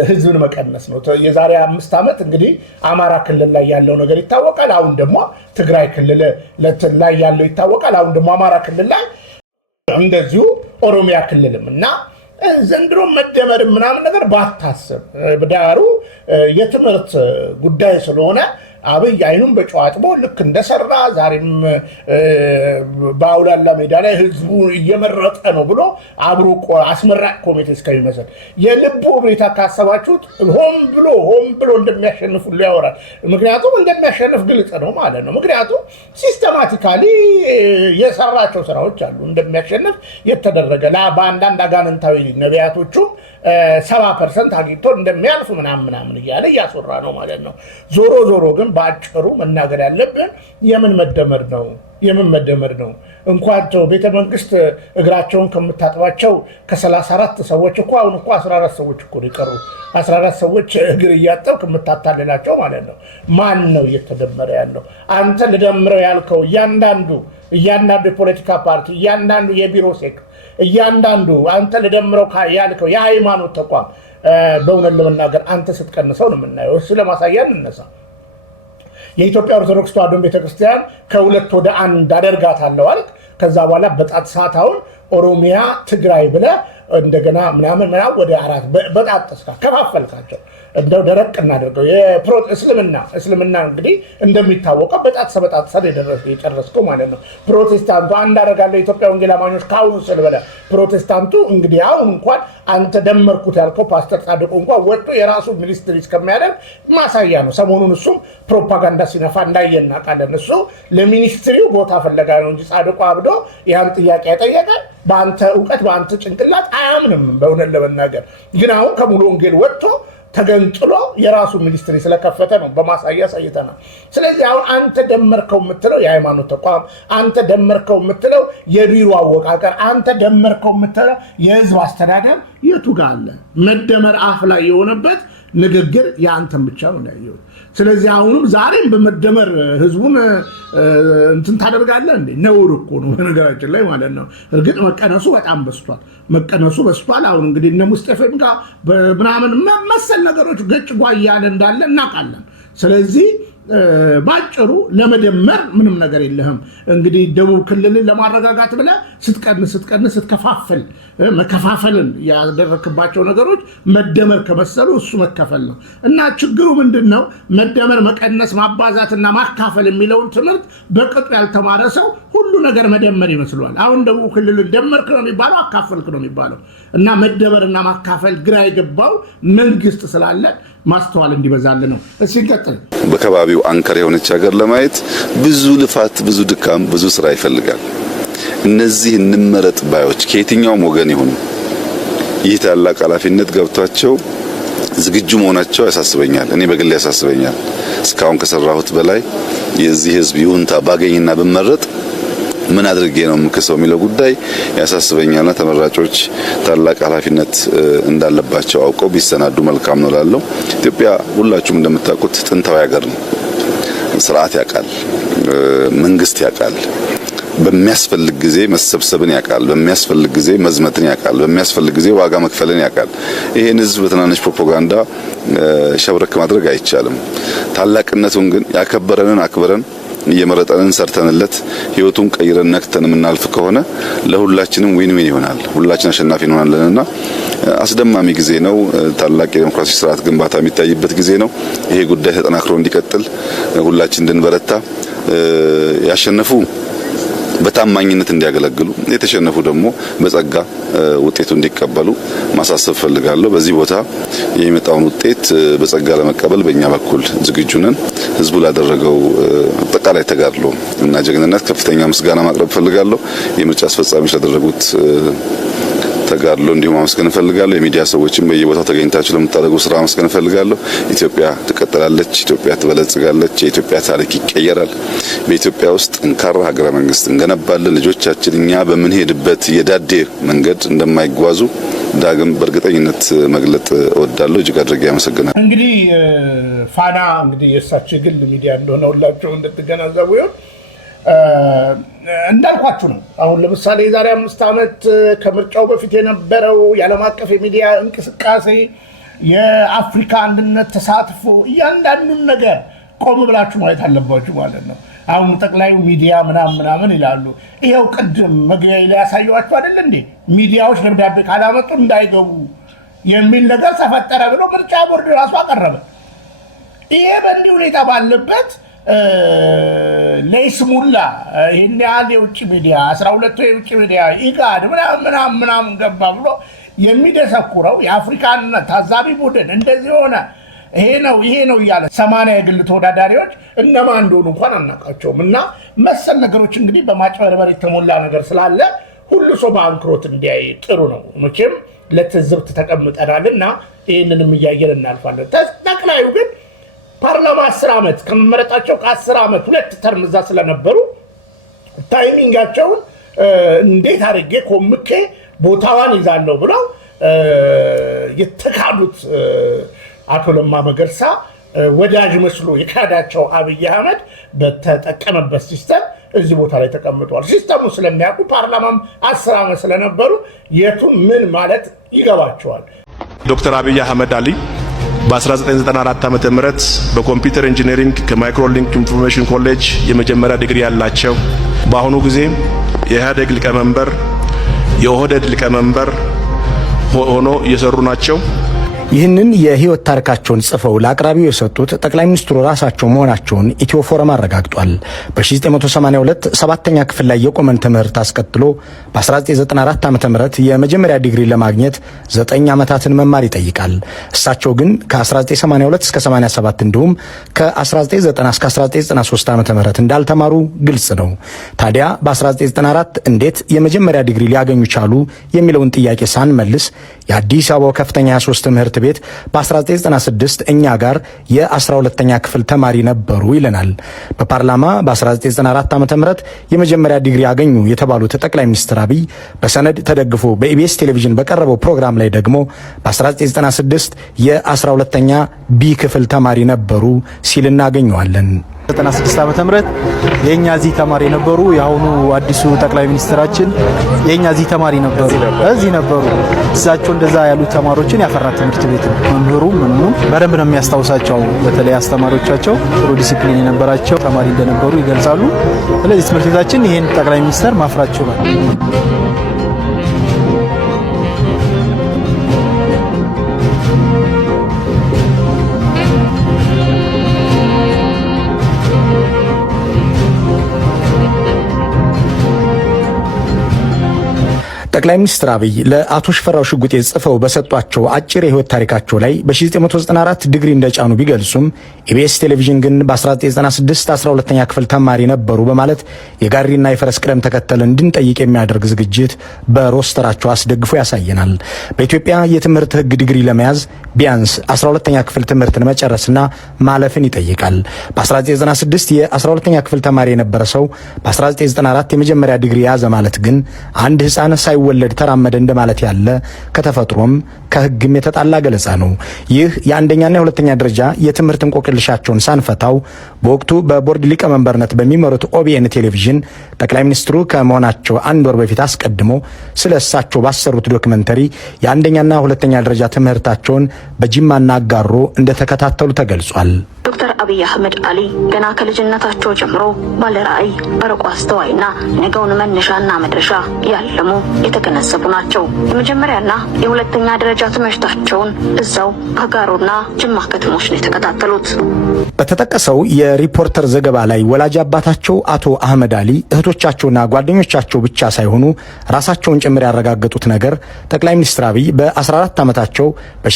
ህዝብን መቀነስ ነው። የዛሬ 5 ዓመት እንግዲህ አማራ ክልል ላይ ያለው ነገር ይታወቃል። አሁን ደግሞ ትግራይ ክልል ላይ ያለው ይታወቃል። አሁን ደግሞ አማራ ክልል ላይ እንደዚሁ ኦሮሚያ ክልልም እና ዘንድሮ መደመር ምናምን ነገር ባታስብ በዳሩ የትምህርት ጉዳይ ስለሆነ አብይ አይኑን በጨዋጥቦ ልክ እንደሰራ ዛሬም በአውላላ ሜዳ ላይ ህዝቡ እየመረጠ ነው ብሎ አብሮ አስመራጭ ኮሚቴ እስከሚመስል የልቡ ብሬታ ካሰባችሁት ሆም ብሎ እንደሚያሸንፍ ሁሉ ያወራል። ምክንያቱም እንደሚያሸንፍ ግልጽ ነው ማለት ነው። ምክንያቱም ሲስተማቲካሊ የሰራቸው ስራዎች አሉ እንደሚያሸንፍ የተደረገ በአንዳንድ አጋንንታዊ ነቢያቶቹ 70% አግኝቶ እንደሚያልፍ ምናምን እያለ እያስወራ ነው ማለት ነው። ዞሮ ግን በአጭሩ መናገር ያለብን የምን መደመር ነው? እንኳን ቤተ መንግስት እግራቸውን ከምታጥባቸው ከ34 ሰዎች እኮ አሁን እኮ 14 ሰዎች እኮ ይቀሩ 14 ሰዎች እግር እያጠብ ከምታታልላቸው ማለት ነው። ማን ነው እየተደመረ ያለው? አንተ ልደምረው ያልከው እያንዳንዱ የፖለቲካ ፓርቲ እያንዳንዱ የቢሮ ሴክ እያንዳንዱ አንተ ልደምረው ያልከው የሃይማኖት ተቋም በእውነት ለመናገር አንተ ስትቀንሰው ነው የምናየው። እሱ ለማሳያ እንነሳ። የኢትዮጵያ ኦርቶዶክስ ተዋሕዶ ቤተክርስቲያን ከ2 ወደ 1 አደርጋታለሁ አልክ። ከዛ በኋላ በጣት ሰዓታውን ኦሮሚያ ትግራይ ብለህ እንደገና ምናምን ወደ 4 በጣት ተስካ ከፋፈልካቸው። እንደው ደረቅ እናደርገው እስልምና እንግዲህ እንደሚታወቀው በጣት ሰበጣት የጨረስከው ማለት ነው። ፕሮቴስታንቱ አንድ አደርጋለሁ ኢትዮጵያ ወንጌል አማኞች ካሁኑ ስለበለ ፕሮቴስታንቱ እንግዲህ አሁን እንኳን አንተ ደመርኩት ያልከው ፓስተር ጻድቁ እንኳን ወጥቶ የራሱ ሚኒስትሪ እስከሚያደርግ ማሳያ ነው። ሰሞኑን እሱም ፕሮፓጋንዳ ሲነፋ እንዳየና ቃለን እሱ ለሚኒስትሪው ቦታ ፈለጋ ነው እንጂ ጻድቁ አብዶ ያን ጥያቄ ያጠየቀ በአንተ ዕውቀት በአንተ ጭንቅላት አያምንም። በእውነት ለመናገር ግን አሁን ከሙሉ ወንጌል ወጥቶ ተገንጥሎ የራሱ ሚኒስትሪ ስለከፈተ ነው በማሳያ ሳይተናል። ስለዚህ አሁን አንተ ደመርከው የምትለው የሃይማኖት ተቋም፣ አንተ ደመርከው የምትለው የቢሮ አወቃቀር፣ አንተ ደመርከው የምትለው የህዝብ አስተዳደር የቱ ጋር አለ? መደመር አፍ ላይ የሆነበት ንግግር የአንተን ብቻ ነው ያየው። ስለዚህ አሁንም ዛሬም በመደመር ህዝቡን እንትን ታደርጋለህ እንዴ? ነውር እኮ ነው በነገራችን ላይ ማለት ነው። እርግጥ መቀነሱ በጣም በስቷል። አሁን እንግዲህ እነ ሙስጠፌም ጋር ምናምን መሰል ነገሮች ገጭ ጓያለ እንዳለ እናውቃለን። ስለዚህ ባጭሩ ለመደመር ምንም ነገር የለህም። እንግዲህ ደቡብ ክልልን ለማረጋጋት ብለህ ስትቀንስ መከፋፈልን ያደረክባቸው ነገሮች መደመር ከመሰሉ እሱ መከፈል ነው። እና ችግሩ ምንድነው? መደመር፣ መቀነስ፣ ማባዛትና ማካፈል የሚለውን ትምህርት በቅጡ ያልተማረ ሰው ሁሉ ነገር መደመር ይመስለዋል። አሁን ደቡብ ክልልን ደመርክ ነው የሚባለው፣ አካፈልክ ነው የሚባለው። እና መደመርና ማካፈል ግራ የገባው መንግስት ስላለ ማስተዋል እንዲበዛል ነው። እሺ እንቀጥል። በከባቢው አንከር የሆነች ሀገር ለማየት ብዙ ልፋት፣ ብዙ ድካም፣ ብዙ ስራ ይፈልጋል። እነዚህ እንመረጥ ባዮች ከየትኛውም ወገን ይሁኑ ይህ ታላቅ ኃላፊነት ገብቷቸው ዝግጁ መሆናቸው ያሳስበኛል። እኔ በግል ያሳስበኛል። እስካሁን ከሰራሁት በላይ የዚህ ህዝብ ይሁንታ ባገኝና ብመረጥ ምን አድርጌ ነው የምከሰው የሚለው ጉዳይ ያሳስበኛልና ተመራጮች ታላቅ ኃላፊነት እንዳለባቸው አውቀው ቢሰናዱ መልካም ነው እላለሁ። ኢትዮጵያ ሁላችሁም እንደምታውቁት ጥንታዊ ሀገር ነው። ስርዓት ያውቃል፣ መንግስት ያውቃል፣ በሚያስፈልግ ጊዜ መሰብሰብን ያውቃል፣ በሚያስፈልግ ጊዜ መዝመትን ያውቃል፣ በሚያስፈልግ ጊዜ ዋጋ መክፈልን ያውቃል። ይሄን ህዝብ በትናንሽ ፕሮፓጋንዳ ሸብረክ ማድረግ አይቻልም። ታላቅነቱን ግን ያከበረንን አክብረን እየመረጠንን ሰርተንለት ህይወቱን ቀይረን ነክተን የምናልፍ ከሆነ ለሁላችንም ዊን ይሆናል። ሁላችን አሸናፊ እንሆናለንና አስደማሚ ጊዜ ነው። ታላቅ የዲሞክራሲ ስርዓት ግንባታ የሚታይበት ጊዜ ነው። ይሄ ጉዳይ ተጠናክሮ እንዲቀጥል ሁላችን እንድንበረታ ያሸነፉ በታማኝነት እንዲያገለግሉ የተሸነፉ ደግሞ በጸጋ ውጤቱ እንዲቀበሉ ማሳሰብ ፈልጋለሁ። በዚህ ቦታ የሚመጣውን ውጤት በጸጋ ለመቀበል በእኛ በኩል ዝግጁ ነን። ህዝቡ ላደረገው አጠቃላይ ተጋድሎ እና ጀግንነት ከፍተኛ ምስጋና ማቅረብ ፈልጋለሁ። የምርጫ አስፈጻሚዎች ላደረጉት ተጋድሎ እንዲሁም ማመስገን ፈልጋለሁ። የሚዲያ ሰዎችም በየቦታው ተገኝታችሁ ለምታደርጉ ስራ ማመስገን ፈልጋለሁ። ኢትዮጵያ ትቀጥላለች፣ ኢትዮጵያ ትበለጽጋለች፣ የኢትዮጵያ ታሪክ ይቀየራል። በኢትዮጵያ ውስጥ ጠንካራ ሀገረ መንግስት እንገነባለን። ልጆቻችን እኛ በምንሄድበት የዳዴ መንገድ እንደማይጓዙ ዳግም በእርግጠኝነት መግለጥ እወዳለሁ። እጅግ አድርጌ ያመሰግናል። እንግዲህ ፋና እንግዲህ የእሳቸው የግል ሚዲያ እንደሆነ ሁላቸው እንድትገነዘቡ ይሁን። እንዳልኳችሁ ነው። አሁን ለምሳሌ የዛሬ 5 ዓመት ከምርጫው በፊት የነበረው የዓለም አቀፍ የሚዲያ እንቅስቃሴ፣ የአፍሪካ አንድነት ተሳትፎ፣ እያንዳንዱን ነገር ቆም ብላችሁ ማየት አለባችሁ ማለት ነው። አሁን ጠቅላዩ ሚዲያ ምናምን ይላሉ። ይሄው ቅድም መግቢያ ላይ ያሳየኋችሁ አይደል እንዴ ሚዲያዎች ደብዳቤ ካላመጡ እንዳይገቡ የሚል ነገር ተፈጠረ ብሎ ምርጫ ቦርድ ራሱ አቀረበ። ይሄ በእንዲህ ሁኔታ ባለበት ለይስሙላ ይሄን ያህል የውጭ ሚዲያ 12 የውጭ ሚዲያ ኢጋድ ምናምን ገባ ብሎ የሚደሰኩረው የአፍሪካን ታዛቢ ቡድን እንደዚህ ሆነ ይሄ ነው እያለ 80 የግል ተወዳዳሪዎች እነማን እንደሆኑ እንኳን አናውቃቸውም። እና መሰል ነገሮች እንግዲህ በማጭበርበር የተሞላ ነገር ስላለ ሁሉ ሰው በአንክሮት እንዲያይ ጥሩ ነው። መቼም ለትዝብት ተቀምጠናልና ይህንንም እያየን እናልፋለን። ጠቅላዩ ግን ፓርላማ 10 ዓመት ከመመረጣቸው ከ10 ዓመት 2 ተርም እዛ ስለነበሩ ታይሚንጋቸውን እንዴት አድርጌ ኮምኬ ቦታዋን ይዛለሁ ብለው የተካዱት አቶ ለማ መገርሳ ወዳጅ መስሎ የካዳቸው አብይ አህመድ በተጠቀመበት ሲስተም እዚህ ቦታ ላይ ተቀምጧል። ሲስተሙ ስለሚያውቁ ፓርላማም 10 ዓመት ስለነበሩ የቱን ምን ማለት ይገባቸዋል። ዶክተር አብይ አህመድ አሊ በ1994 ዓመተ ምህረት በኮምፒውተር ኢንጂነሪንግ ከማይክሮሊንክ ኢንፎርሜሽን ኮሌጅ የመጀመሪያ ዲግሪ ያላቸው በአሁኑ ጊዜ የኢህአዴግ ሊቀመንበር የኦህዴድ ሊቀመንበር ሆኖ እየሰሩ ናቸው። ይህንን የህይወት ታሪካቸውን ጽፈው ለአቅራቢው የሰጡት ጠቅላይ ሚኒስትሩ ራሳቸው መሆናቸውን ኢትዮ ፎረም አረጋግጧል። በ1982 7ኛ ክፍል ላይ የቆመን ትምህርት አስከትሎ በ1994 ዓመተ ምህረት የመጀመሪያ ዲግሪ ለማግኘት 9 ዓመታትን መማር ይጠይቃል። እሳቸው ግን ከ1982 እስከ 87 እንዲሁም ከ1990 እስከ 1993 ዓመተ ምህረት እንዳልተማሩ ግልጽ ነው። ታዲያ በ1994 እንዴት የመጀመሪያ ዲግሪ ሊያገኙ ቻሉ የሚለውን ጥያቄ ሳንመልስ የአዲስ አበባው ከፍተኛ 23 ትምህርት ቤት በ1996 እኛ ጋር የ12ኛ ክፍል ተማሪ ነበሩ ይለናል። በፓርላማ በ1994 ዓመተ ምህረት የመጀመሪያ ዲግሪ ያገኙ የተባሉት ጠቅላይ ሚኒስትር አብይ በሰነድ ተደግፎ በኢቢኤስ ቴሌቪዥን በቀረበው ፕሮግራም ላይ ደግሞ በ1996 የ12ኛ ቢ ክፍል ተማሪ ነበሩ ሲል እናገኘዋለን። 96 ዓመተ ምህረት የኛ እዚህ ተማሪ ነበሩ። የአሁኑ አዲሱ ጠቅላይ ሚኒስትራችን የኛ እዚህ ተማሪ ነበሩ፣ እዚህ ነበሩ። እሳቸው እንደዛ ያሉ ተማሪዎችን ያፈራ ትምህርት ቤት ነው። መምህሩ ምኑ በደንብ ነው የሚያስታውሳቸው። በተለይ አስተማሪዎቻቸው ጥሩ ዲሲፕሊን የነበራቸው ተማሪ እንደነበሩ ይገልጻሉ። ስለዚህ ትምህርት ቤታችን ይሄን ጠቅላይ ሚኒስትር ማፍራት ችሏል። ጠቅላይ ሚኒስትር አብይ ለአቶ ሽፈራው ሽጉጤ ጽፈው በሰጧቸው አጭር የህይወት ታሪካቸው ላይ በ1994 ዲግሪ እንደጫኑ ቢገልጹም ኢቢኤስ ቴሌቪዥን ግን በ1996 12ኛ ክፍል ተማሪ ነበሩ በማለት የጋሪና የፈረስ ቅደም ተከተል እንድንጠይቅ የሚያደርግ ዝግጅት በሮስተራቸው አስደግፎ ያሳየናል። በኢትዮጵያ የትምህርት ህግ ዲግሪ ለመያዝ ቢያንስ 12ኛ ክፍል ትምህርትን መጨረስና ማለፍን ይጠይቃል። በ1996 የ12ኛ ክፍል ተማሪ የነበረ ሰው በ1994 የመጀመሪያ ዲግሪ ያዘ ማለት ግን አንድ ህፃን ሳይወለድ ተራመደ እንደማለት ያለ ከተፈጥሮም ከህግም የተጣላ ገለጻ ነው። ይህ የአንደኛና የሁለተኛ ደረጃ የትምህርት እንቆቅልሻቸውን ሳንፈታው በወቅቱ በቦርድ ሊቀመንበርነት በሚመሩት ኦቢኤን ቴሌቪዥን ጠቅላይ ሚኒስትሩ ከመሆናቸው 1 ወር በፊት አስቀድሞ ስለ እሳቸው ባሰሩት ዶክመንተሪ የአንደኛና ሁለተኛ ደረጃ ትምህርታቸውን በጅማና አጋሮ እንደተከታተሉ ተገልጿል። ዶክተር አብይ አህመድ አሊ ገና ከልጅነታቸው ጀምሮ ባለራዕይ፣ አርቆ አስተዋይና ነገውን መነሻና መድረሻ ያለሙ የተገነዘቡ ናቸው። የመጀመሪያና የሁለተኛ ደረጃ ትምህርታቸውን እዛው አጋሮና ጅማ ከተሞች ነው የተከታተሉት። በተጠቀሰው የሪፖርተር ዘገባ ላይ ወላጅ አባታቸው አቶ አህመድ አሊ እህቶቻቸውና ጓደኞቻቸው ብቻ ሳይሆኑ ራሳቸውን ጭምር ያረጋገጡት ነገር ጠቅላይ ሚኒስትር አብይ በ14 ዓመታቸው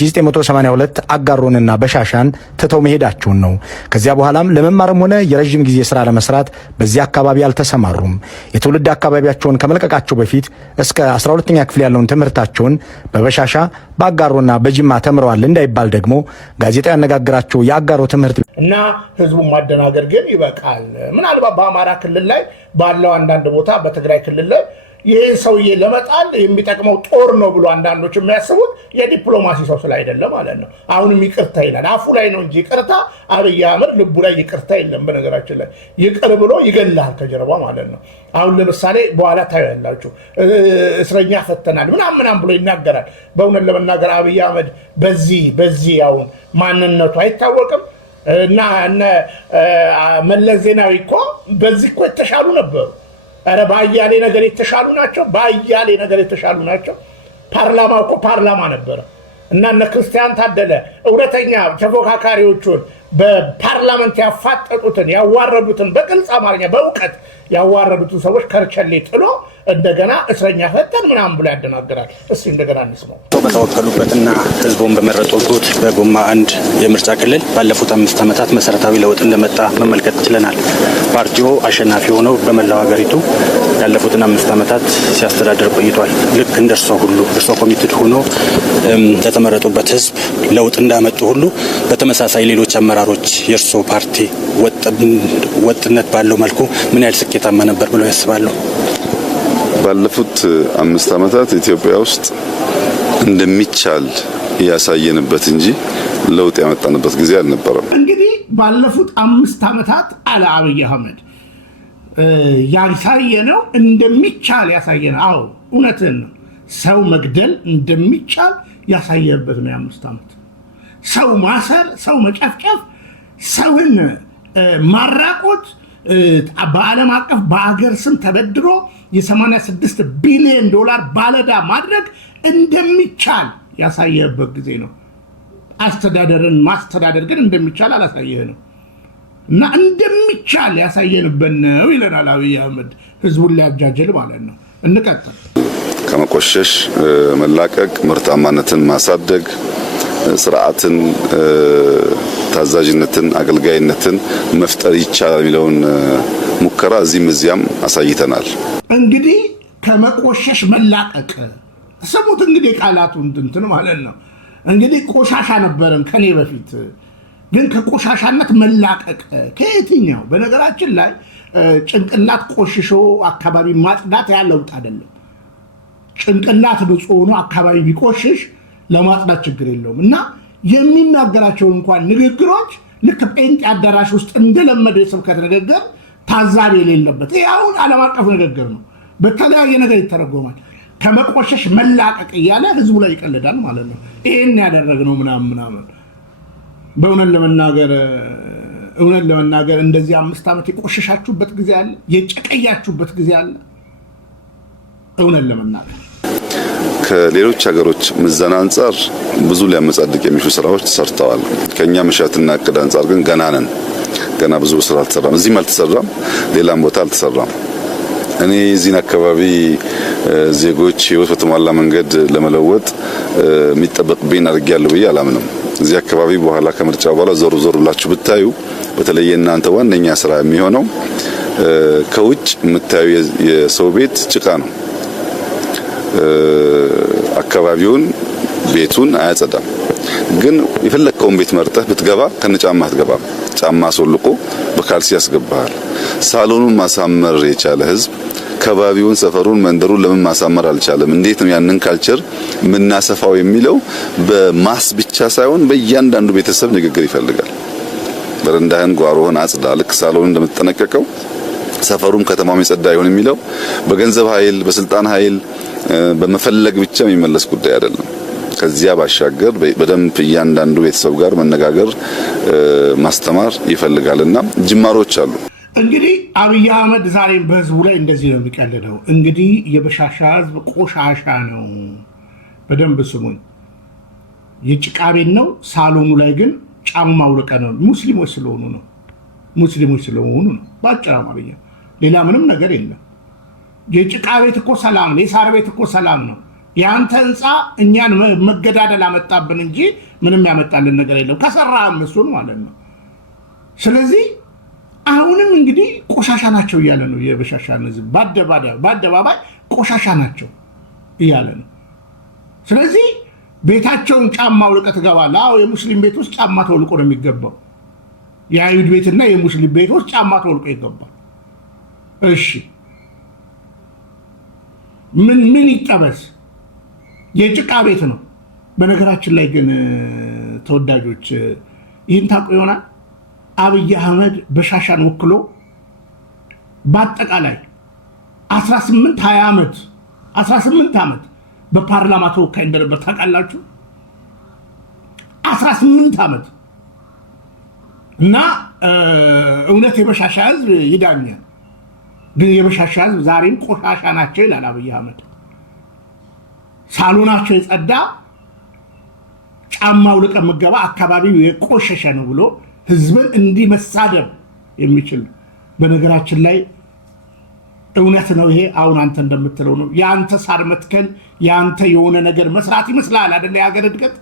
በ1982 አጋሮንና በሻሻን ትተው መሄዳቸው ነው። ከዚያ በኋላም ለመማርም ሆነ የረጅም ጊዜ ስራ ለመስራት በዚያ አካባቢ አልተሰማሩም። የትውልድ አካባቢያቸውን ከመልቀቃቸው በፊት እስከ 12ኛ ክፍል ያለውን ትምህርታቸውን በበሻሻ በአጋሮና በጅማ ተምረዋል እንዳይባል ደግሞ ጋዜጣው ያነጋገራቸው የአጋሮ ትምህርት እና ህዝቡን ማደናገር ግን ይበቃል። ምናልባት በአማራ ክልል ላይ ባለው አንዳንድ ቦታ በትግራይ ክልል ላይ ይህን ሰውዬ ለመጣል የሚጠቅመው ጦር ነው ብሎ አንዳንዶች የሚያስቡት የዲፕሎማሲ ሰው ስላይደለ ማለት ነው። አሁንም ይቅርታ ይላል፣ አፉ ላይ ነው እንጂ ይቅርታ አብይ አህመድ ልቡ ላይ ይቅርታ የለም። በነገራችን ላይ ይቅር ብሎ ይገላል ከጀርባ ማለት ነው። አሁን ለምሳሌ በኋላ ታያላችሁ እስረኛ ፈተናል ምናምን ብሎ ይናገራል። በእውነት ለመናገር አብይ አህመድ በዚህ አሁን ማንነቱ አይታወቅም። እና መለስ ዜናዊ እኮ በዚህ እኮ የተሻሉ ነበሩ። ኧረ በአያሌ ነገር የተሻሉ ናቸው። በአያሌ ነገር የተሻሉ ናቸው። ፓርላማው እኮ ፓርላማ ነበረ እና እነ ክርስቲያን ታደለ እውነተኛ ተፎካካሪዎቹን በፓርላመንት ያፋጠጡትን ያዋረዱትን በግልጽ አማርኛ በእውቀት ያዋረዱትን ሰዎች ከርቸሌ ጥሎ እንደገና እስረኛ ፈተን ምናምን ብሎ ያደናገራል። እስቲ እንደገና እንስማው። በተወከሉበትና ህዝቡን በመረጡት በጎማ አንድ የምርጫ ክልል ባለፉት 5 ዓመታት መሰረታዊ ለውጥ እንደመጣ መመልከት ችለናል። ፓርቲው አሸናፊ ሆኖ በመላው ሀገሪቱ ያለፉትን 5 ዓመታት ሲያስተዳድር ቆይቷል። ልክ እንደርሶ ሁሉ እርሶ ኮሚትድ ሆኖ ለተመረጡበት ህዝብ ለውጥ እንዳመጡ ሁሉ በተመሳሳይ ሌሎች አመራሮች የእርሶ ፓርቲ ወጥነት ባለው መልኩ ምን ያህል ስኬታማ ነበር ብለው ያስባሉ? ባለፉት 5 ዓመታት ኢትዮጵያ ውስጥ እንደሚቻል ያሳየንበት እንጂ ለውጥ ያመጣንበት ጊዜ አልነበረም። እንግዲህ ባለፉት 5 ዓመታት አለ አብይ አህመድ ያሳየነው እንደሚቻል ያሳየነው። አዎ እውነትን ነው። ሰው መግደል እንደሚቻል ያሳየበት ነው የ5 ዓመት። ሰው ማሰር፣ ሰው መጨፍጨፍ፣ ሰውን ማራቆት በዓለም አቀፍ በአገር ስም ተበድሮ የ86 ቢሊዮን ዶላር ባለዳ ማድረግ እንደሚቻል ያሳየበት ጊዜ ነው። አስተዳደርን ማስተዳደር ግን እንደሚቻል አላሳየህ ነው እና እንደሚቻል ያሳየንበት ነው ይለናል አብይ አህመድ ህዝቡን ሊያጃጅል ማለት ነው። እንቀጥል። ከመቆሸሽ መላቀቅ፣ ምርታማነትን ማሳደግ፣ ስርዓትን፣ ታዛዥነትን፣ አገልጋይነትን መፍጠር ይቻላል የሚለውን ሙከራ እዚህም እዚያም አሳይተናል። እንግዲህ ከመቆሸሽ መላቀቅ ስሙት። እንግዲህ ቃላቱ እንትን ማለት ነው። እንግዲህ ቆሻሻ ነበረን ከኔ በፊት ግን ከቆሻሻነት መላቀቅ ከየትኛው? በነገራችን ላይ ጭንቅላት ቆሽሾ አካባቢ ማጽዳት ያለውጥ አይደለም። ጭንቅላት ንጹህ ሆኖ አካባቢ ቢቆሽሽ ለማጽዳት ችግር የለውም እና የሚናገራቸው እንኳን ንግግሮች ልክ ጴንጤ አዳራሽ ውስጥ እንደለመደ የስብከት ንግግር ታዛቢ የሌለበት ይህ አሁን ዓለም አቀፍ ንግግር ነው። በተለያየ ነገር ይተረጎማል። ከመቆሸሽ መላቀቅ እያለ ህዝቡ ላይ ይቀልዳል ማለት ነው። ይሄን ያደረግነው ምናምን በእውነት ለመናገር እንደዚህ 5 ዓመት የቆሸሻችሁበት ጊዜ አለ፣ የጨቀያችሁበት ጊዜ አለ። እውነት ለመናገር ከሌሎች ሀገሮች ምዘና አንጻር ብዙ ሊያመጻድቅ የሚሹ ስራዎች ተሰርተዋል። ከኛ መሻትና እቅድ አንጻር ግን ገና ነን። ገና ብዙ ስራ አልተሰራም። እዚህም አልተሰራም፣ ሌላም ቦታ አልተሰራም። እኔ እዚህን አካባቢ ዜጎች ህይወት በተሟላ መንገድ ለመለወጥ የሚጠበቅብኝ አድርጌያለሁ ብዬ አላምንም። እዚህ አካባቢ በኋላ ከምርጫ በኋላ ዞር ብላችሁ ብታዩ በተለይ እናንተ ዋነኛ ስራ የሚሆነው ከውጭ የምታዩ የሰው ቤት ጭቃ ነው። አካባቢውን ቤቱን አያጸዳም። ግን የፈለከውን ቤት መርጠህ ብትገባ ከነጫማ አትገባም። ጫማ አስወልቆ በካልሲ ያስገባሃል። ሳሎኑን ማሳመር የቻለ ህዝብ ከባቢውን፣ ሰፈሩን፣ መንደሩን ለምን ማሳመር አልቻለም? እንዴት ነው ያንን ካልቸር ምናሰፋው የሚለው በማስ ብቻ ሳይሆን በእያንዳንዱ ቤተሰብ ንግግር ይፈልጋል። በረንዳህን ጓሮህን አጽዳ፣ ልክ ሳሎኑን እንደምትጠነቀቀው ሰፈሩም ከተማውም የጸዳ ይሁን የሚለው በገንዘብ ኃይል በስልጣን ኃይል በመፈለግ ብቻ የሚመለስ ጉዳይ አይደለም። ከዚያ ባሻገር በደንብ እያንዳንዱ ቤተሰብ ጋር መነጋገር ማስተማር ይፈልጋልና ጅማሮች አሉ። እንግዲህ አብይ አህመድ ዛሬም በህዝቡ ላይ እንደዚህ ነው የሚቀልደው። እንግዲህ የበሻሻ ህዝብ ቆሻሻ ነው። በደንብ ስሙኝ። የጭቃ ቤት ነው። ሳሎኑ ላይ ግን ጫማ አውልቀ ነው። ሙስሊሞች ስለሆኑ ነው። ባጭር አማርኛ ሌላ ምንም ነገር የለም። የጭቃ ቤት እኮ ሰላም ነው። የሳር ቤት እኮ ሰላም ነው። የአንተ ህንፃ እኛን መገዳደል አመጣብን እንጂ ምንም ያመጣልን ነገር የለም። ከሰራህም እሱን ማለት ነው። ስለዚህ አሁንም እንግዲህ ቆሻሻ ናቸው እያለ ነው። የበሻሻን ህዝብ በአደባባይ ቆሻሻ ናቸው እያለ ነው። ስለዚህ ቤታቸውን ጫማ አውልቀህ ትገባለህ። አዎ የሙስሊም ቤት ውስጥ ጫማ ተውልቆ ነው የሚገባው። የአይሁድ ቤትና የሙስሊም ቤት ውስጥ ጫማ ተውልቆ ይገባል። እሺ ምን ይጠበስ? የጭቃ ቤት ነው። በነገራችን ላይ ግን ተወዳጆች ይህን ታውቁ ይሆናል። አብይ አህመድ በሻሻን ወክሎ በአጠቃላይ 18 ዓመት በፓርላማ ተወካይ እንደነበር ታውቃላችሁ። 18 ዓመት እና እውነት የበሻሻ ህዝብ ይዳኛል። ግን የበሻሻ ህዝብ ዛሬም ቆሻሻ ናቸው ይላል አብይ አህመድ። ሳሎናቸው የጸዳ ጫማው ልቀ ምገባ አካባቢው የቆሸሸ ነው ብሎ ህዝብን እንዲህ መሳደብ የሚችል በነገራችን ላይ እውነት ነው ይሄ። አሁን አንተ እንደምትለው ነው። ያንተ ሳር መትከል ያንተ የሆነ ነገር መስራት ይመስላል አይደል? የሀገር እድገት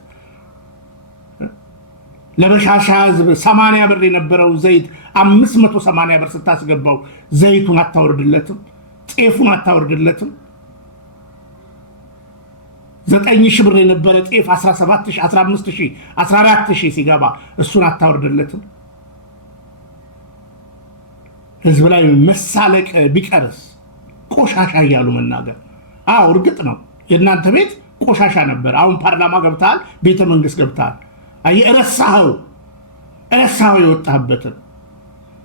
ለበሻሻ ህዝብ 80 ብር የነበረው ዘይት 580 ብር ስታስገባው ዘይቱን አታወርድለትም፣ ጤፉን አታወርድለትም። 9000 ብር የነበረ ጤፍ 17000 15000 14000 ሲገባ እሱን አታወርድለትም። ህዝብ ላይ መሳለቅ ቢቀርስ ቆሻሻ እያሉ መናገር። አዎ እርግጥ ነው የእናንተ ቤት ቆሻሻ ነበር። አሁን ፓርላማ ገብተሃል፣ ቤተ መንግስት ገብተሃል። እረሳኸው የወጣህበትን።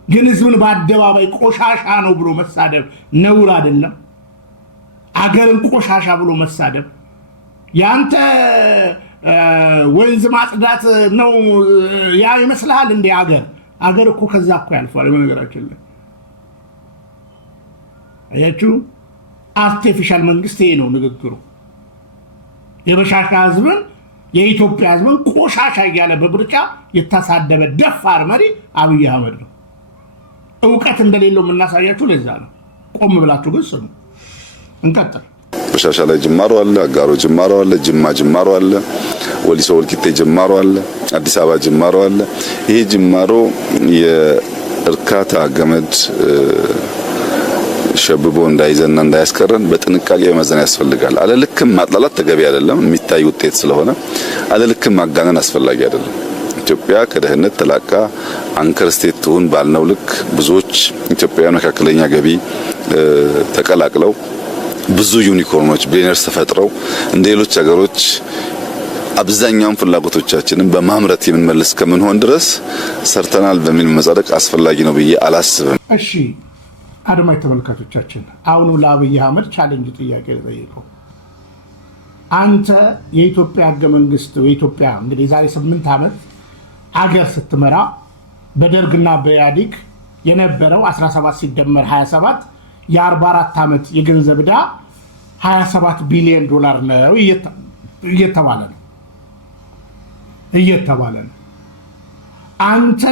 ግን ህዝብን በአደባባይ ቆሻሻ ነው ብሎ መሳደብ ነውር አይደለም? አገርን ቆሻሻ ብሎ መሳደብ ያንተ ወንዝ ማጽዳት ነው ያ ይመስልሃል እንዴ? አገር እኮ ከዛ እኮ ያልፋል። በነገራችን ላይ አያችሁ፣ አርቲፊሻል መንግስት ይሄ ነው ንግግሩ። የበሻሻ ህዝብን የኢትዮጵያ ህዝብን ቆሻሻ እያለ በብርጫ የታሳደበ ደፋር መሪ አብይ አህመድ ነው። እውቀት እንደሌለው የምናሳያችሁ ለዛ ነው። ቆም ብላችሁ ግን ስሙ። እንቀጥል። በሻሻ ላይ ጅማሮ አለ፣ አጋሮ ጅማሮ አለ፣ ጅማ ጅማሮ አለ፣ ወሊሶ ወልቂጤ ጅማሮ አለ፣ አዲስ አበባ ጅማሮ አለ። ይሄ ጅማሮ የእርካታ ገመድ ሸብቦ እንዳይዘና እንዳያስቀረን በጥንቃቄ መዘን ያስፈልጋል። አለልክም ማጥላላት ተገቢ አይደለም፣ የሚታይ ውጤት ስለሆነ አለልክም ማጋነን አስፈላጊ አይደለም። ኢትዮጵያ ከድህነት ተላቃ አንከር ስቴት ትሁን ባልነው ልክ ብዙዎች ኢትዮጵያውያን መካከለኛ ገቢ ተቀላቅለው ብዙ ዩኒኮርኖች ቢሊነርስ ተፈጥረው እንደ ሌሎች ሀገሮች አብዛኛውን ፍላጎቶቻችንን በማምረት የምንመልስ ከምንሆን ድረስ ሰርተናል በሚል መጻደቅ አስፈላጊ ነው ብዬ አላስብም። እሺ አድማጭ ተመልካቾቻችን፣ አሁኑ ለአብይ አህመድ ቻሌንጅ ጥያቄ ጠይቀው። አንተ የኢትዮጵያ ህገ መንግስት የኢትዮጵያ እንግዲህ የዛሬ 8 ዓመት አገር ስትመራ በደርግና በኢህአዴግ የነበረው 17 ሲደመር 27 የ44 ዓመት የገንዘብ ዕዳ 27 ቢሊዮን ዶላር ነው እየተባለ ነው። አንተ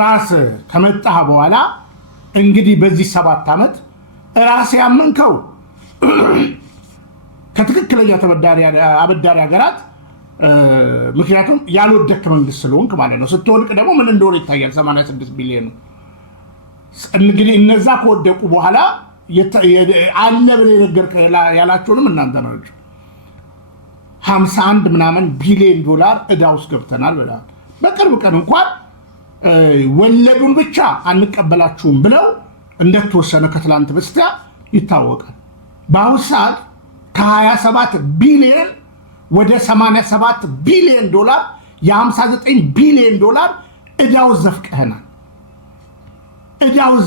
ራስ ከመጣህ በኋላ እንግዲህ በዚህ 7 ዓመት ራስ ያመንከው ከትክክለኛ አበዳሪ ሀገራት ምክንያቱም ያልወደክ መንግስት ስለሆንክ ማለት ነው። ስትወድቅ ደግሞ ምን እንደሆነ ይታያል። 86 ቢሊዮን ነው። እንግዲህ እነዛ ከወደቁ በኋላ አለ ብለህ የነገርከው ያላችሁንም እናንተ ናችሁ። 51 ምናምን ቢሊዮን ዶላር ዕዳ ውስጥ ገብተናል ብለሃል። በቅርብ ቀን እንኳን ወለዱን ብቻ አንቀበላችሁም ብለው እንደተወሰነ ከትላንት በስቲያ ይታወቃል። በአሁኑ ሰዓት ከ27 ቢሊዮን ወደ 87 ቢሊዮን ዶላር የ59 ቢሊዮን ዶላር ዕዳው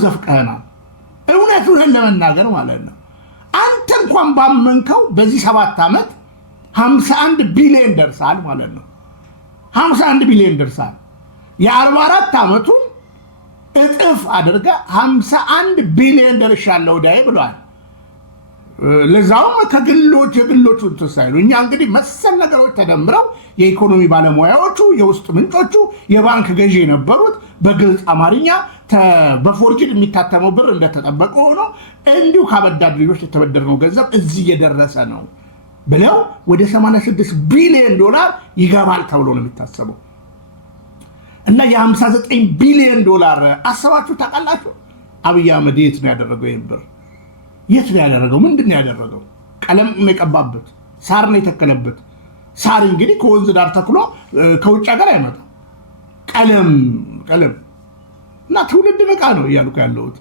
ዘፍቀህናል። እውነቱን ለመናገር ማለት ነው። አንተ እንኳን ባመንከው በዚህ 7 ዓመት 51 ቢሊዮን ደርሳል ማለት ነው። 51 ቢሊዮን ደርሳል። የ44 ዓመቱን እጥፍ አድርገ 51 ቢሊዮን ደርሻለሁ ዳይ ብሏል። ለዛውም የግሎቹ ተሳይሉ። እኛ እንግዲህ መሰል ነገሮች ተደምረው የኢኮኖሚ ባለሙያዎቹ፣ የውስጥ ምንጮቹ፣ የባንክ ገዢ የነበሩት በግልጽ አማርኛ በፎርጅድ የሚታተመው ብር እንደተጠበቀ ሆኖ እንዲሁ ከአበዳሪ ልጆች የተበደርነው ገንዘብ እዚህ እየደረሰ ነው ብለው ወደ 86 ቢሊዮን ዶላር ይገባል ተብሎ ነው የሚታሰበው። እና የ59 ቢሊዮን ዶላር አሰባችሁ ታውቃላችሁ? አብይ አህመድ የት ነው ያደረገው? ይህን ብር የት ነው ያደረገው? ምንድን ነው ያደረገው? ቀለም የቀባበት፣ ሳር ነው የተከለበት። ሳር እንግዲህ ከወንዝ ዳር ተክሎ ከውጭ ሀገር አይመጣም። ቀለም እና ትውልድ ነቃ ነው እያልኩ ያለሁት።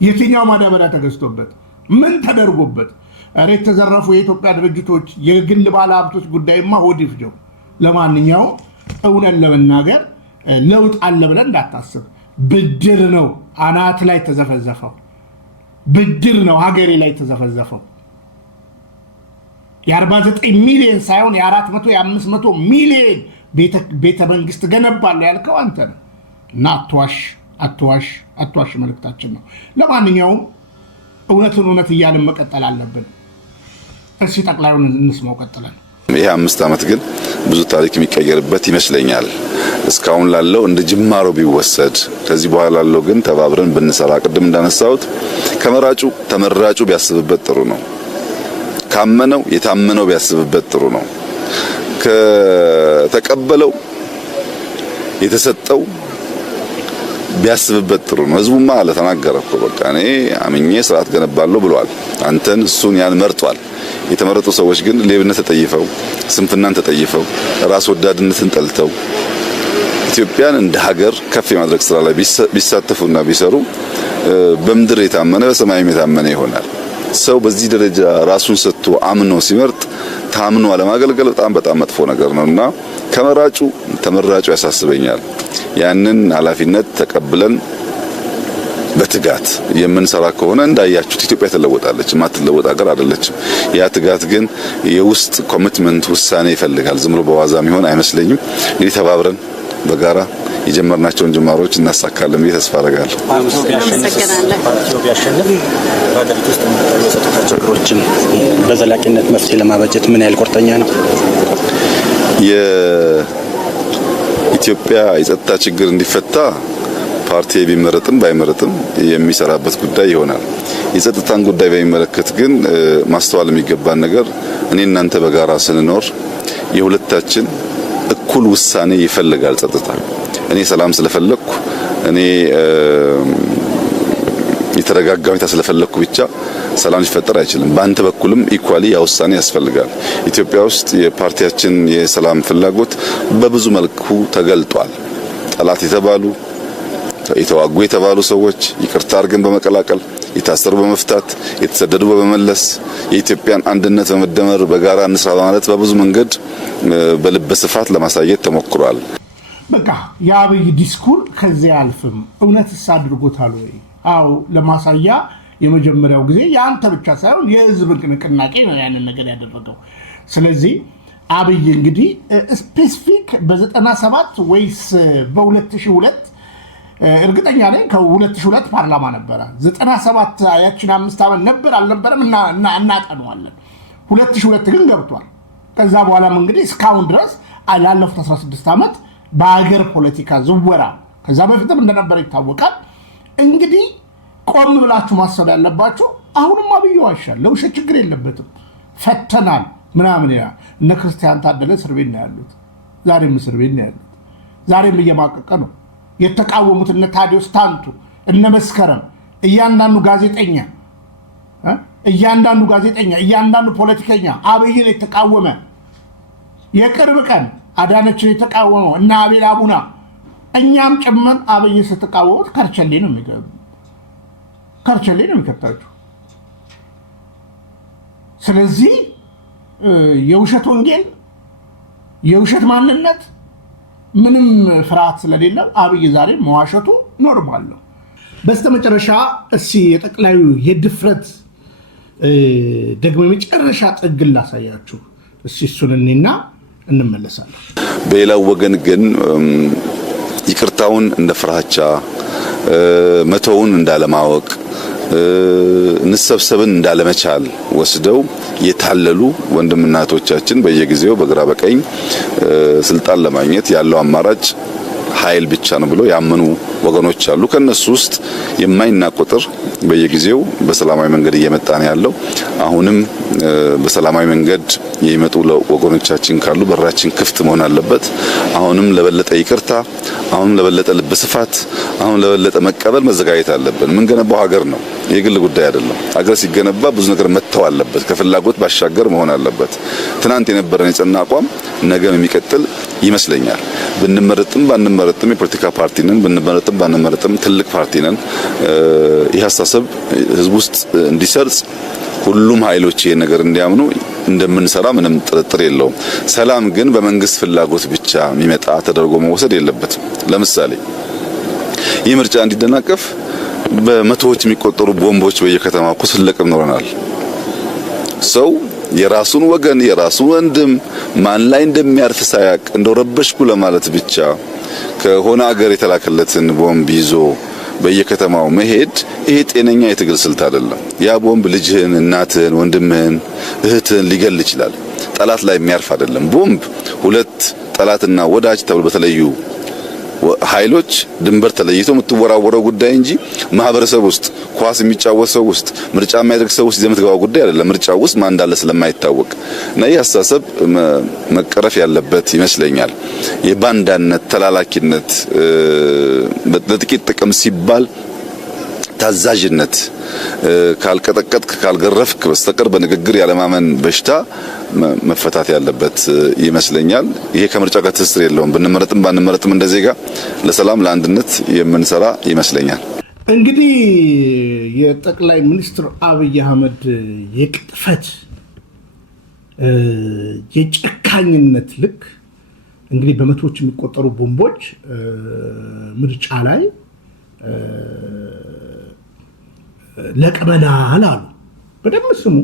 የትኛው ማዳበሪያ ተገዝቶበት ምን ተደርጎበት? ኧረ የተዘረፉ የኢትዮጵያ ድርጅቶች የግል ባለ ሀብቶች ጉዳይማ ሆድ ይፍጀው። ለማንኛውም እውነት ለመናገር ለውጥ አለ ብለን እንዳታስብ። ብድር ነው አናት ላይ ተዘፈዘፈው። ብድር ነው ሀገሬ ላይ ተዘፈዘፈው። የ49 ሚሊዮን ሳይሆን የ400 የ500 ሚሊዮን ቤተ መንግስት ገነባለሁ ያልከው አንተ ነው። እና አትዋሽ መልእክታችን ነው። ለማንኛውም እውነትን እውነት እያልን መቀጠል አለብን። እስኪ ጠቅላዩን እንስማው ቀጥለን። ይሄ 5 ዓመት ግን ብዙ ታሪክ የሚቀየርበት ይመስለኛል። እስካሁን ላለው እንደ ጅማሮ ቢወሰድ፣ ከዚህ በኋላ ላለው ግን ተባብረን ብንሰራ፣ ቅድም እንዳነሳሁት ከመራጩ ተመራጩ ቢያስብበት ጥሩ ነው። ካመነው የታመነው ቢያስብበት ጥሩ ነው። ከተቀበለው የተሰጠው ቢያስብበት ጥሩ ነው። ህዝቡማ አለ ተናገረ እኮ በቃ እኔ አምኜ ስርዓት ገነባለሁ ብሏል። አንተን እሱን ያን መርጧል። የተመረጡ ሰዎች ግን ሌብነት ተጠይፈው፣ ስንፍናን ተጠይፈው፣ ራስ ወዳድነትን ጠልተው ኢትዮጵያን እንደ ሀገር ከፍ የማድረግ ስራ ላይ ቢሳተፉና ቢሰሩ በምድር የታመነ በሰማይም የታመነ ይሆናል። ሰው በዚህ ደረጃ ራሱን ሰጥቶ አምኖ ሲመርጥ ታምኖ አለማገልገል በጣም መጥፎ ነገር ነውና ከመራጩ ተመራጩ ያሳስበኛል። ያንን ኃላፊነት ተቀብለን በትጋት የምንሰራ ከሆነ እንዳያችሁት ኢትዮጵያ ትለወጣለች። ማትለወጥ ሀገር አይደለችም። ያ ትጋት ግን የውስጥ ኮሚትመንት ውሳኔ ይፈልጋል። ዝም ብሎ በዋዛ የሚሆን አይመስለኝም። እንግዲህ ተባብረን በጋራ የጀመርናቸውን ጅማሮች እናሳካለን ብዬ ተስፋ አደርጋለሁ። ፓርቲው ቢያሸንፍ በሀገሪቱ ውስጥ የሚፈጠሩ ችግሮችን በዘላቂነት መፍትሄ ለማበጀት ምን ያህል ቁርጠኛ ነው? የኢትዮጵያ የጸጥታ ችግር እንዲፈታ ፓርቲ ቢመረጥም ባይመረጥም የሚሰራበት ጉዳይ ይሆናል። የጸጥታን ጉዳይ በሚመለከት ግን ማስተዋል የሚገባን ነገር እኔ እናንተ በጋራ ስንኖር የሁለታችን እኩል ውሳኔ ይፈልጋል ጸጥታ። እኔ ሰላም ስለፈለኩ እኔ የተረጋጋ ሁኔታ ስለፈለኩ ብቻ ሰላም ሊፈጠር አይችልም። በአንተ በኩልም ኢኳሊ ያ ውሳኔ ያስፈልጋል። ኢትዮጵያ ውስጥ የፓርቲያችን የሰላም ፍላጎት በብዙ መልኩ ተገልጧል። ጠላት የተባሉ የተዋጉ የተባሉ ሰዎች ይቅርታ አድርገን በመቀላቀል የታሰሩ በመፍታት የተሰደዱ በመመለስ የኢትዮጵያን አንድነት በመደመር በጋራ እንስራ በማለት በብዙ መንገድ በልበ ስፋት ለማሳየት ተሞክሯል። በቃ የአብይ ዲስኩር ከዚህ አልፍም። እውነትስ አድርጎታል ወይ? አው ለማሳያ የመጀመሪያው ጊዜ የአንተ ብቻ ሳይሆን የህዝብ ንቅናቄ ነው ያንን ነገር ያደረገው። ስለዚህ አብይ እንግዲህ ስፔሲፊክ በ97 ወይስ በ2002 እርግጠኛ ነኝ ከ2002 ፓርላማ ነበረ። 97 ያችን 5 ዓመት ነበር አልነበረም እናጠነዋለን። 2002 ግን ገብቷል። ከዛ በኋላም እንግዲህ እስካሁን ድረስ ላለፉት 16 ዓመት በሀገር ፖለቲካ ዝወራ ከዛ በፊትም እንደነበረ ይታወቃል። እንግዲህ ቆም ብላችሁ ማሰብ ያለባችሁ አሁንም አብይ ዋሻል፣ ለውሸት ችግር የለበትም፣ ፈተናል ምናምን ያ እነ ክርስቲያን ታደለ እስር ቤት ነው ያሉት። ዛሬም እስር ቤት ነው ያሉት። ዛሬም እየማቀቀ ነው። የተቃወሙት እነ ታዲዮስ ታንቱ እነ መስከረም እያንዳንዱ ጋዜጠኛ እያንዳንዱ ፖለቲከኛ አብይን የተቃወመ የቅርብ ቀን አዳነችን የተቃወመው እና አቤል አቡና እኛም ጭምር አብይ ስትቃወሙት ከርቸሌ ነው የሚከተላችሁ። ስለዚህ የውሸት ወንጌል የውሸት ማንነት ምንም ፍርሃት ስለሌለው አብይ ዛሬ መዋሸቱ ኖርማል ነው። በስተመጨረሻ እስኪ የጠቅላዩ የድፍረት ደግሞ የመጨረሻ ጥግን ላሳያችሁ። እስኪ እሱን እኔና እንመለሳለን። በሌላው ወገን ግን ይቅርታውን እንደ ፍራቻ መተውን እንዳለማወቅ እንሰብሰብን እንዳለመቻል ወስደው የታለሉ ወንድምና እህቶቻችን በየጊዜው በግራ በቀኝ ስልጣን ለማግኘት ያለው አማራጭ ኃይል ብቻ ነው ብሎ ያመኑ ወገኖች አሉ። ከነሱ ውስጥ የማይናቅ ቁጥር በየጊዜው በሰላማዊ መንገድ እየመጣ ነው ያለው። አሁንም በሰላማዊ መንገድ የሚመጡ ወገኖቻችን ካሉ በራችን ክፍት መሆን አለበት። አሁንም ለበለጠ ይቅርታ፣ አሁንም ለበለጠ ልብ ስፋት፣ አሁንም ለበለጠ መቀበል መዘጋጀት አለብን። ምን ገነባው ሀገር ነው፣ የግል ጉዳይ አይደለም። ሀገር ሲገነባ ብዙ ነገር መተው አለበት፣ ከፍላጎት ባሻገር መሆን አለበት። ትናንት የነበረን የጸና አቋም ነገም የሚቀጥል ይመስለኛል። ብንመረጥም ባንመረጥም የፖለቲካ ፓርቲ ነን። ብንመረጥም ባንመረጥም ትልቅ ፓርቲ ነን። ይህ አስተሳሰብ ህዝብ ውስጥ እንዲሰርጽ ሁሉም ኃይሎች ይሄን ነገር እንዲያምኑ እንደምንሰራ ምንም ጥርጥር የለውም። ሰላም ግን በመንግስት ፍላጎት ብቻ የሚመጣ ተደርጎ መወሰድ የለበትም። ለምሳሌ ይህ ምርጫ እንዲደናቀፍ በመቶዎች የሚቆጠሩ ቦምቦች በየከተማው እኮ ስንለቅም ኖረናል። ሰው የራሱን ወገን የራሱን ወንድም ማን ላይ እንደሚያርፍ ሳያቅ እንደው ረበሽኩ ለማለት ብቻ ከሆነ ሀገር የተላከለትን ቦምብ ይዞ በየከተማው መሄድ ይሄ ጤነኛ የትግል ስልት አይደለም። ያ ቦምብ ልጅህን፣ እናትህን፣ ወንድምህን፣ እህትህን ሊገል ይችላል። ጠላት ላይ የሚያርፍ አይደለም። ቦምብ ሁለት ጠላትና ወዳጅ ተብሎ በተለዩ ኃይሎች ድንበር ተለይቶ የምትወራወረው ጉዳይ እንጂ ማህበረሰብ ውስጥ ኳስ የሚጫወት ሰው ውስጥ ምርጫ የሚያደርግ ሰው ውስጥ የምትገባው ጉዳይ አይደለም። ምርጫው ውስጥ ማን እንዳለ ስለማይታወቅ እና ይህ አስተሳሰብ መቀረፍ ያለበት ይመስለኛል። የባንዳነት ተላላኪነት፣ ለጥቂት ጥቅም ሲባል ታዛዥነት፣ ካልቀጠቀጥክ ካልገረፍክ በስተቀር በንግግር ያለማመን በሽታ መፈታት ያለበት ይመስለኛል። ይሄ ከምርጫ ጋር ትስስር የለውም። ብንመረጥም ባንመረጥም እንደ ዜጋ ለሰላም ለአንድነት የምንሰራ ይመስለኛል። እንግዲህ የጠቅላይ ሚኒስትር አብይ አህመድ የቅጥፈት የጨካኝነት ልክ እንግዲህ በመቶዎች የሚቆጠሩ ቦምቦች ምርጫ ላይ ለቀመናል አሉ። በደንብ ስሙ።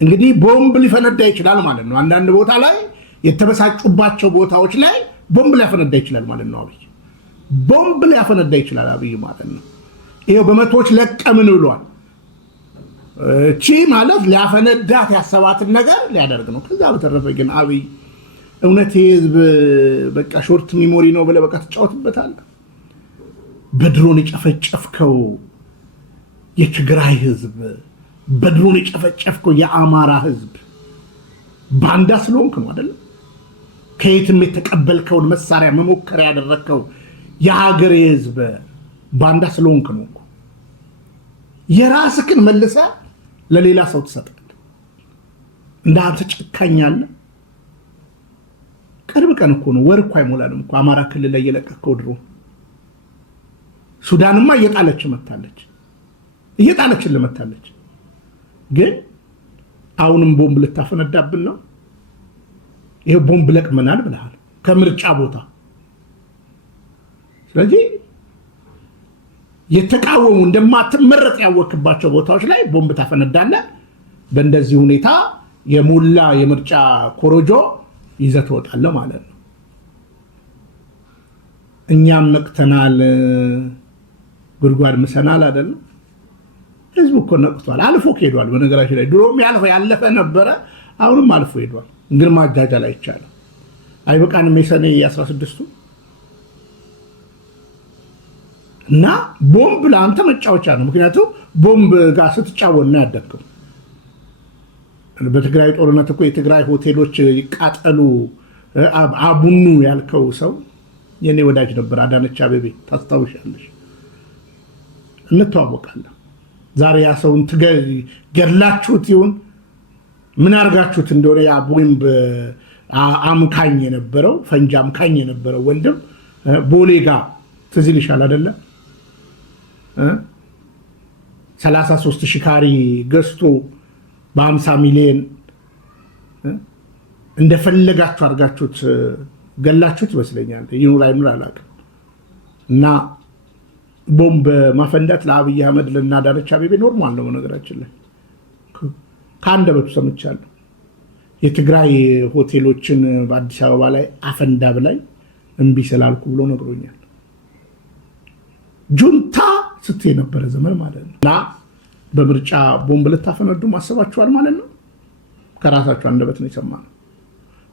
እንግዲህ ቦምብ ሊፈነዳ ይችላል ማለት ነው። አንዳንድ ቦታ ላይ የተበሳጩባቸው ቦታዎች ላይ ቦምብ ሊያፈነዳ ይችላል ማለት ነው። አብይ ቦምብ ሊያፈነዳ ይችላል አብይ ማለት ነው። ይሄው በመቶዎች ለቀምን ብሏል። እቺ ማለት ሊያፈነዳት ያሰባትን ነገር ሊያደርግ ነው። ከዛ በተረፈ ግን አብይ እውነት ህዝብ በቃ ሾርት ሚሞሪ ነው ብለህ በቃ ትጫወትበታለህ። በድሮን የጨፈጨፍከው የትግራይ ህዝብ፣ በድሮን የጨፈጨፍከው የአማራ ህዝብ ባንዳ ስለሆንክ ነው አይደል? ከየትም የተቀበልከውን መሳሪያ መሞከሪያ ያደረግከው የሀገር ህዝብ ባንዳ ስለሆንክ ነው። የራስህን መልሰህ ለሌላ ሰው ትሰጣለህ። እንዳንተ ጨካኛለህ። ቅርብ ቀን እኮ ነው፣ ወር እኮ አይሞላንም እኮ አማራ ክልል ላይ የለቀቅከው ድሮን። ሱዳንማ እየጣለች መታለች፣ እየጣለችን መታለች። ግን አሁንም ቦምብ ልታፈነዳብን ነው። ይሄ ቦምብ ለቅመናል ብለሃል ከምርጫ ቦታ። ስለዚህ የተቃወሙ እንደማትመረጥ ያወክባቸው ቦታዎች ላይ ቦምብ ታፈነዳለህ። በእንደዚህ ሁኔታ የሞላ የምርጫ ኮሮጆ ይዘህ ትወጣለህ ማለት ነው። እኛም ነቅተናል፣ ጉድጓድ ምሰናል አይደለም። ህዝቡ እኮ ነቅቷል፣ አልፎ ሄዷል። በነገራችን ላይ ድሮም ያለፈ ነበረ፣ አሁንም አልፎ ሄዷል። ግን ማጃጃል አይቻልም። አይበቃንም የሰኔ 16ቱ እና ቦምብ ለአንተ መጫወቻ ነው። ምክንያቱም ቦምብ ጋር ስትጫወት ነው ያደግከው። በትግራይ ጦርነት እኮ የትግራይ ሆቴሎች ይቃጠሉ አቡኑ ያልከው ሰው የኔ ወዳጅ ነበር፣ አዳነች አቤቤ ታስታውሻለሽ? እንተዋወቃለን። ዛሬ ያ ሰውን ገድላችሁት ይሁን ምን አድርጋችሁት እንደሆነ ያ ቦምብ አምካኝ የነበረው ፈንጂ አምካኝ የነበረው ወንድም ቦሌ ጋር ትዝ ይልሻል አይደለ? 33,000 ካሬ ገዝቶ በ50 ሚሊዮን እንደፈለጋችሁ አድርጋችሁት ገላችሁት ይመስለኛል። ይኑር አይኑር አላውቅም። እና ቦምብ ማፈንዳት ለአብይ አህመድ ለናዳነች አቤቤ ኖርማል ነው። ነገራችን ላይ ከአንደበቱ ሰምቻለሁ። የትግራይ ሆቴሎችን በአዲስ አበባ ላይ አፈንዳ ብላይ እምቢ ስላልኩ ብሎ ነግሮኛል። ጁንታ ስትይ የነበረ ዘመን ማለት ነው። እና በምርጫ ቦምብ ልታፈነዱ ማሰባችኋል ማለት ነው። ከራሳችሁ አንደበት ነው የሰማነው።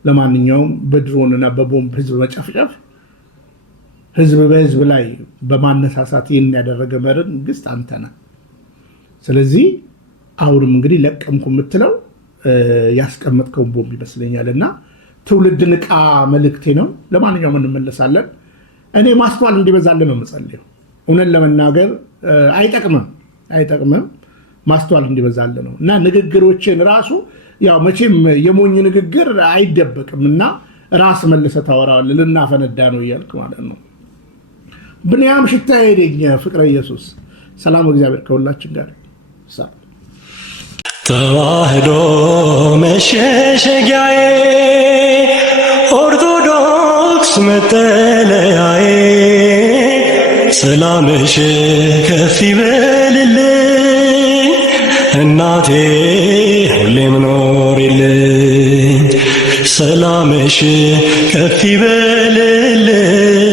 ለማንኛውም በድሮንና በቦምብ ህዝብ መጨፍጨፍ፣ ህዝብ በህዝብ ላይ በማነሳሳት ይህን ያደረገ መንግስት አንተ ነህ። ስለዚህ አሁንም እንግዲህ ለቀምኩ የምትለው ያስቀመጥከውን ቦምብ ይመስለኛል። እና ትውልድ ንቃ መልእክቴ ነው። ለማንኛውም እንመለሳለን። እኔ ማስተዋል እንዲበዛልን ነው የምጸልየው። እውነት ለመናገር አይጠቅምም። ማስተዋል እንዲበዛልን ነው። እና ንግግሮችን ራሱ ያው መቼም የሞኝ ንግግር አይደበቅም እና ራስ መልሰህ ታወራዋለህ። ልናፈነዳ ነው እያልክ ማለት ነው። ብንያም ሽታ ሄደኝ ፍቅረ ኢየሱስ ሰላም እግዚአብሔር ከሁላችን ጋር። ተዋህዶ መሸሸጊያዬ ኦርቶዶክስ መጠለያዬ ሰላምሽ ከፍ ይበልልኝ እናቴ ሁሌም ኖሪልኝ ሰላምሽ ከፍ ይበልልኝ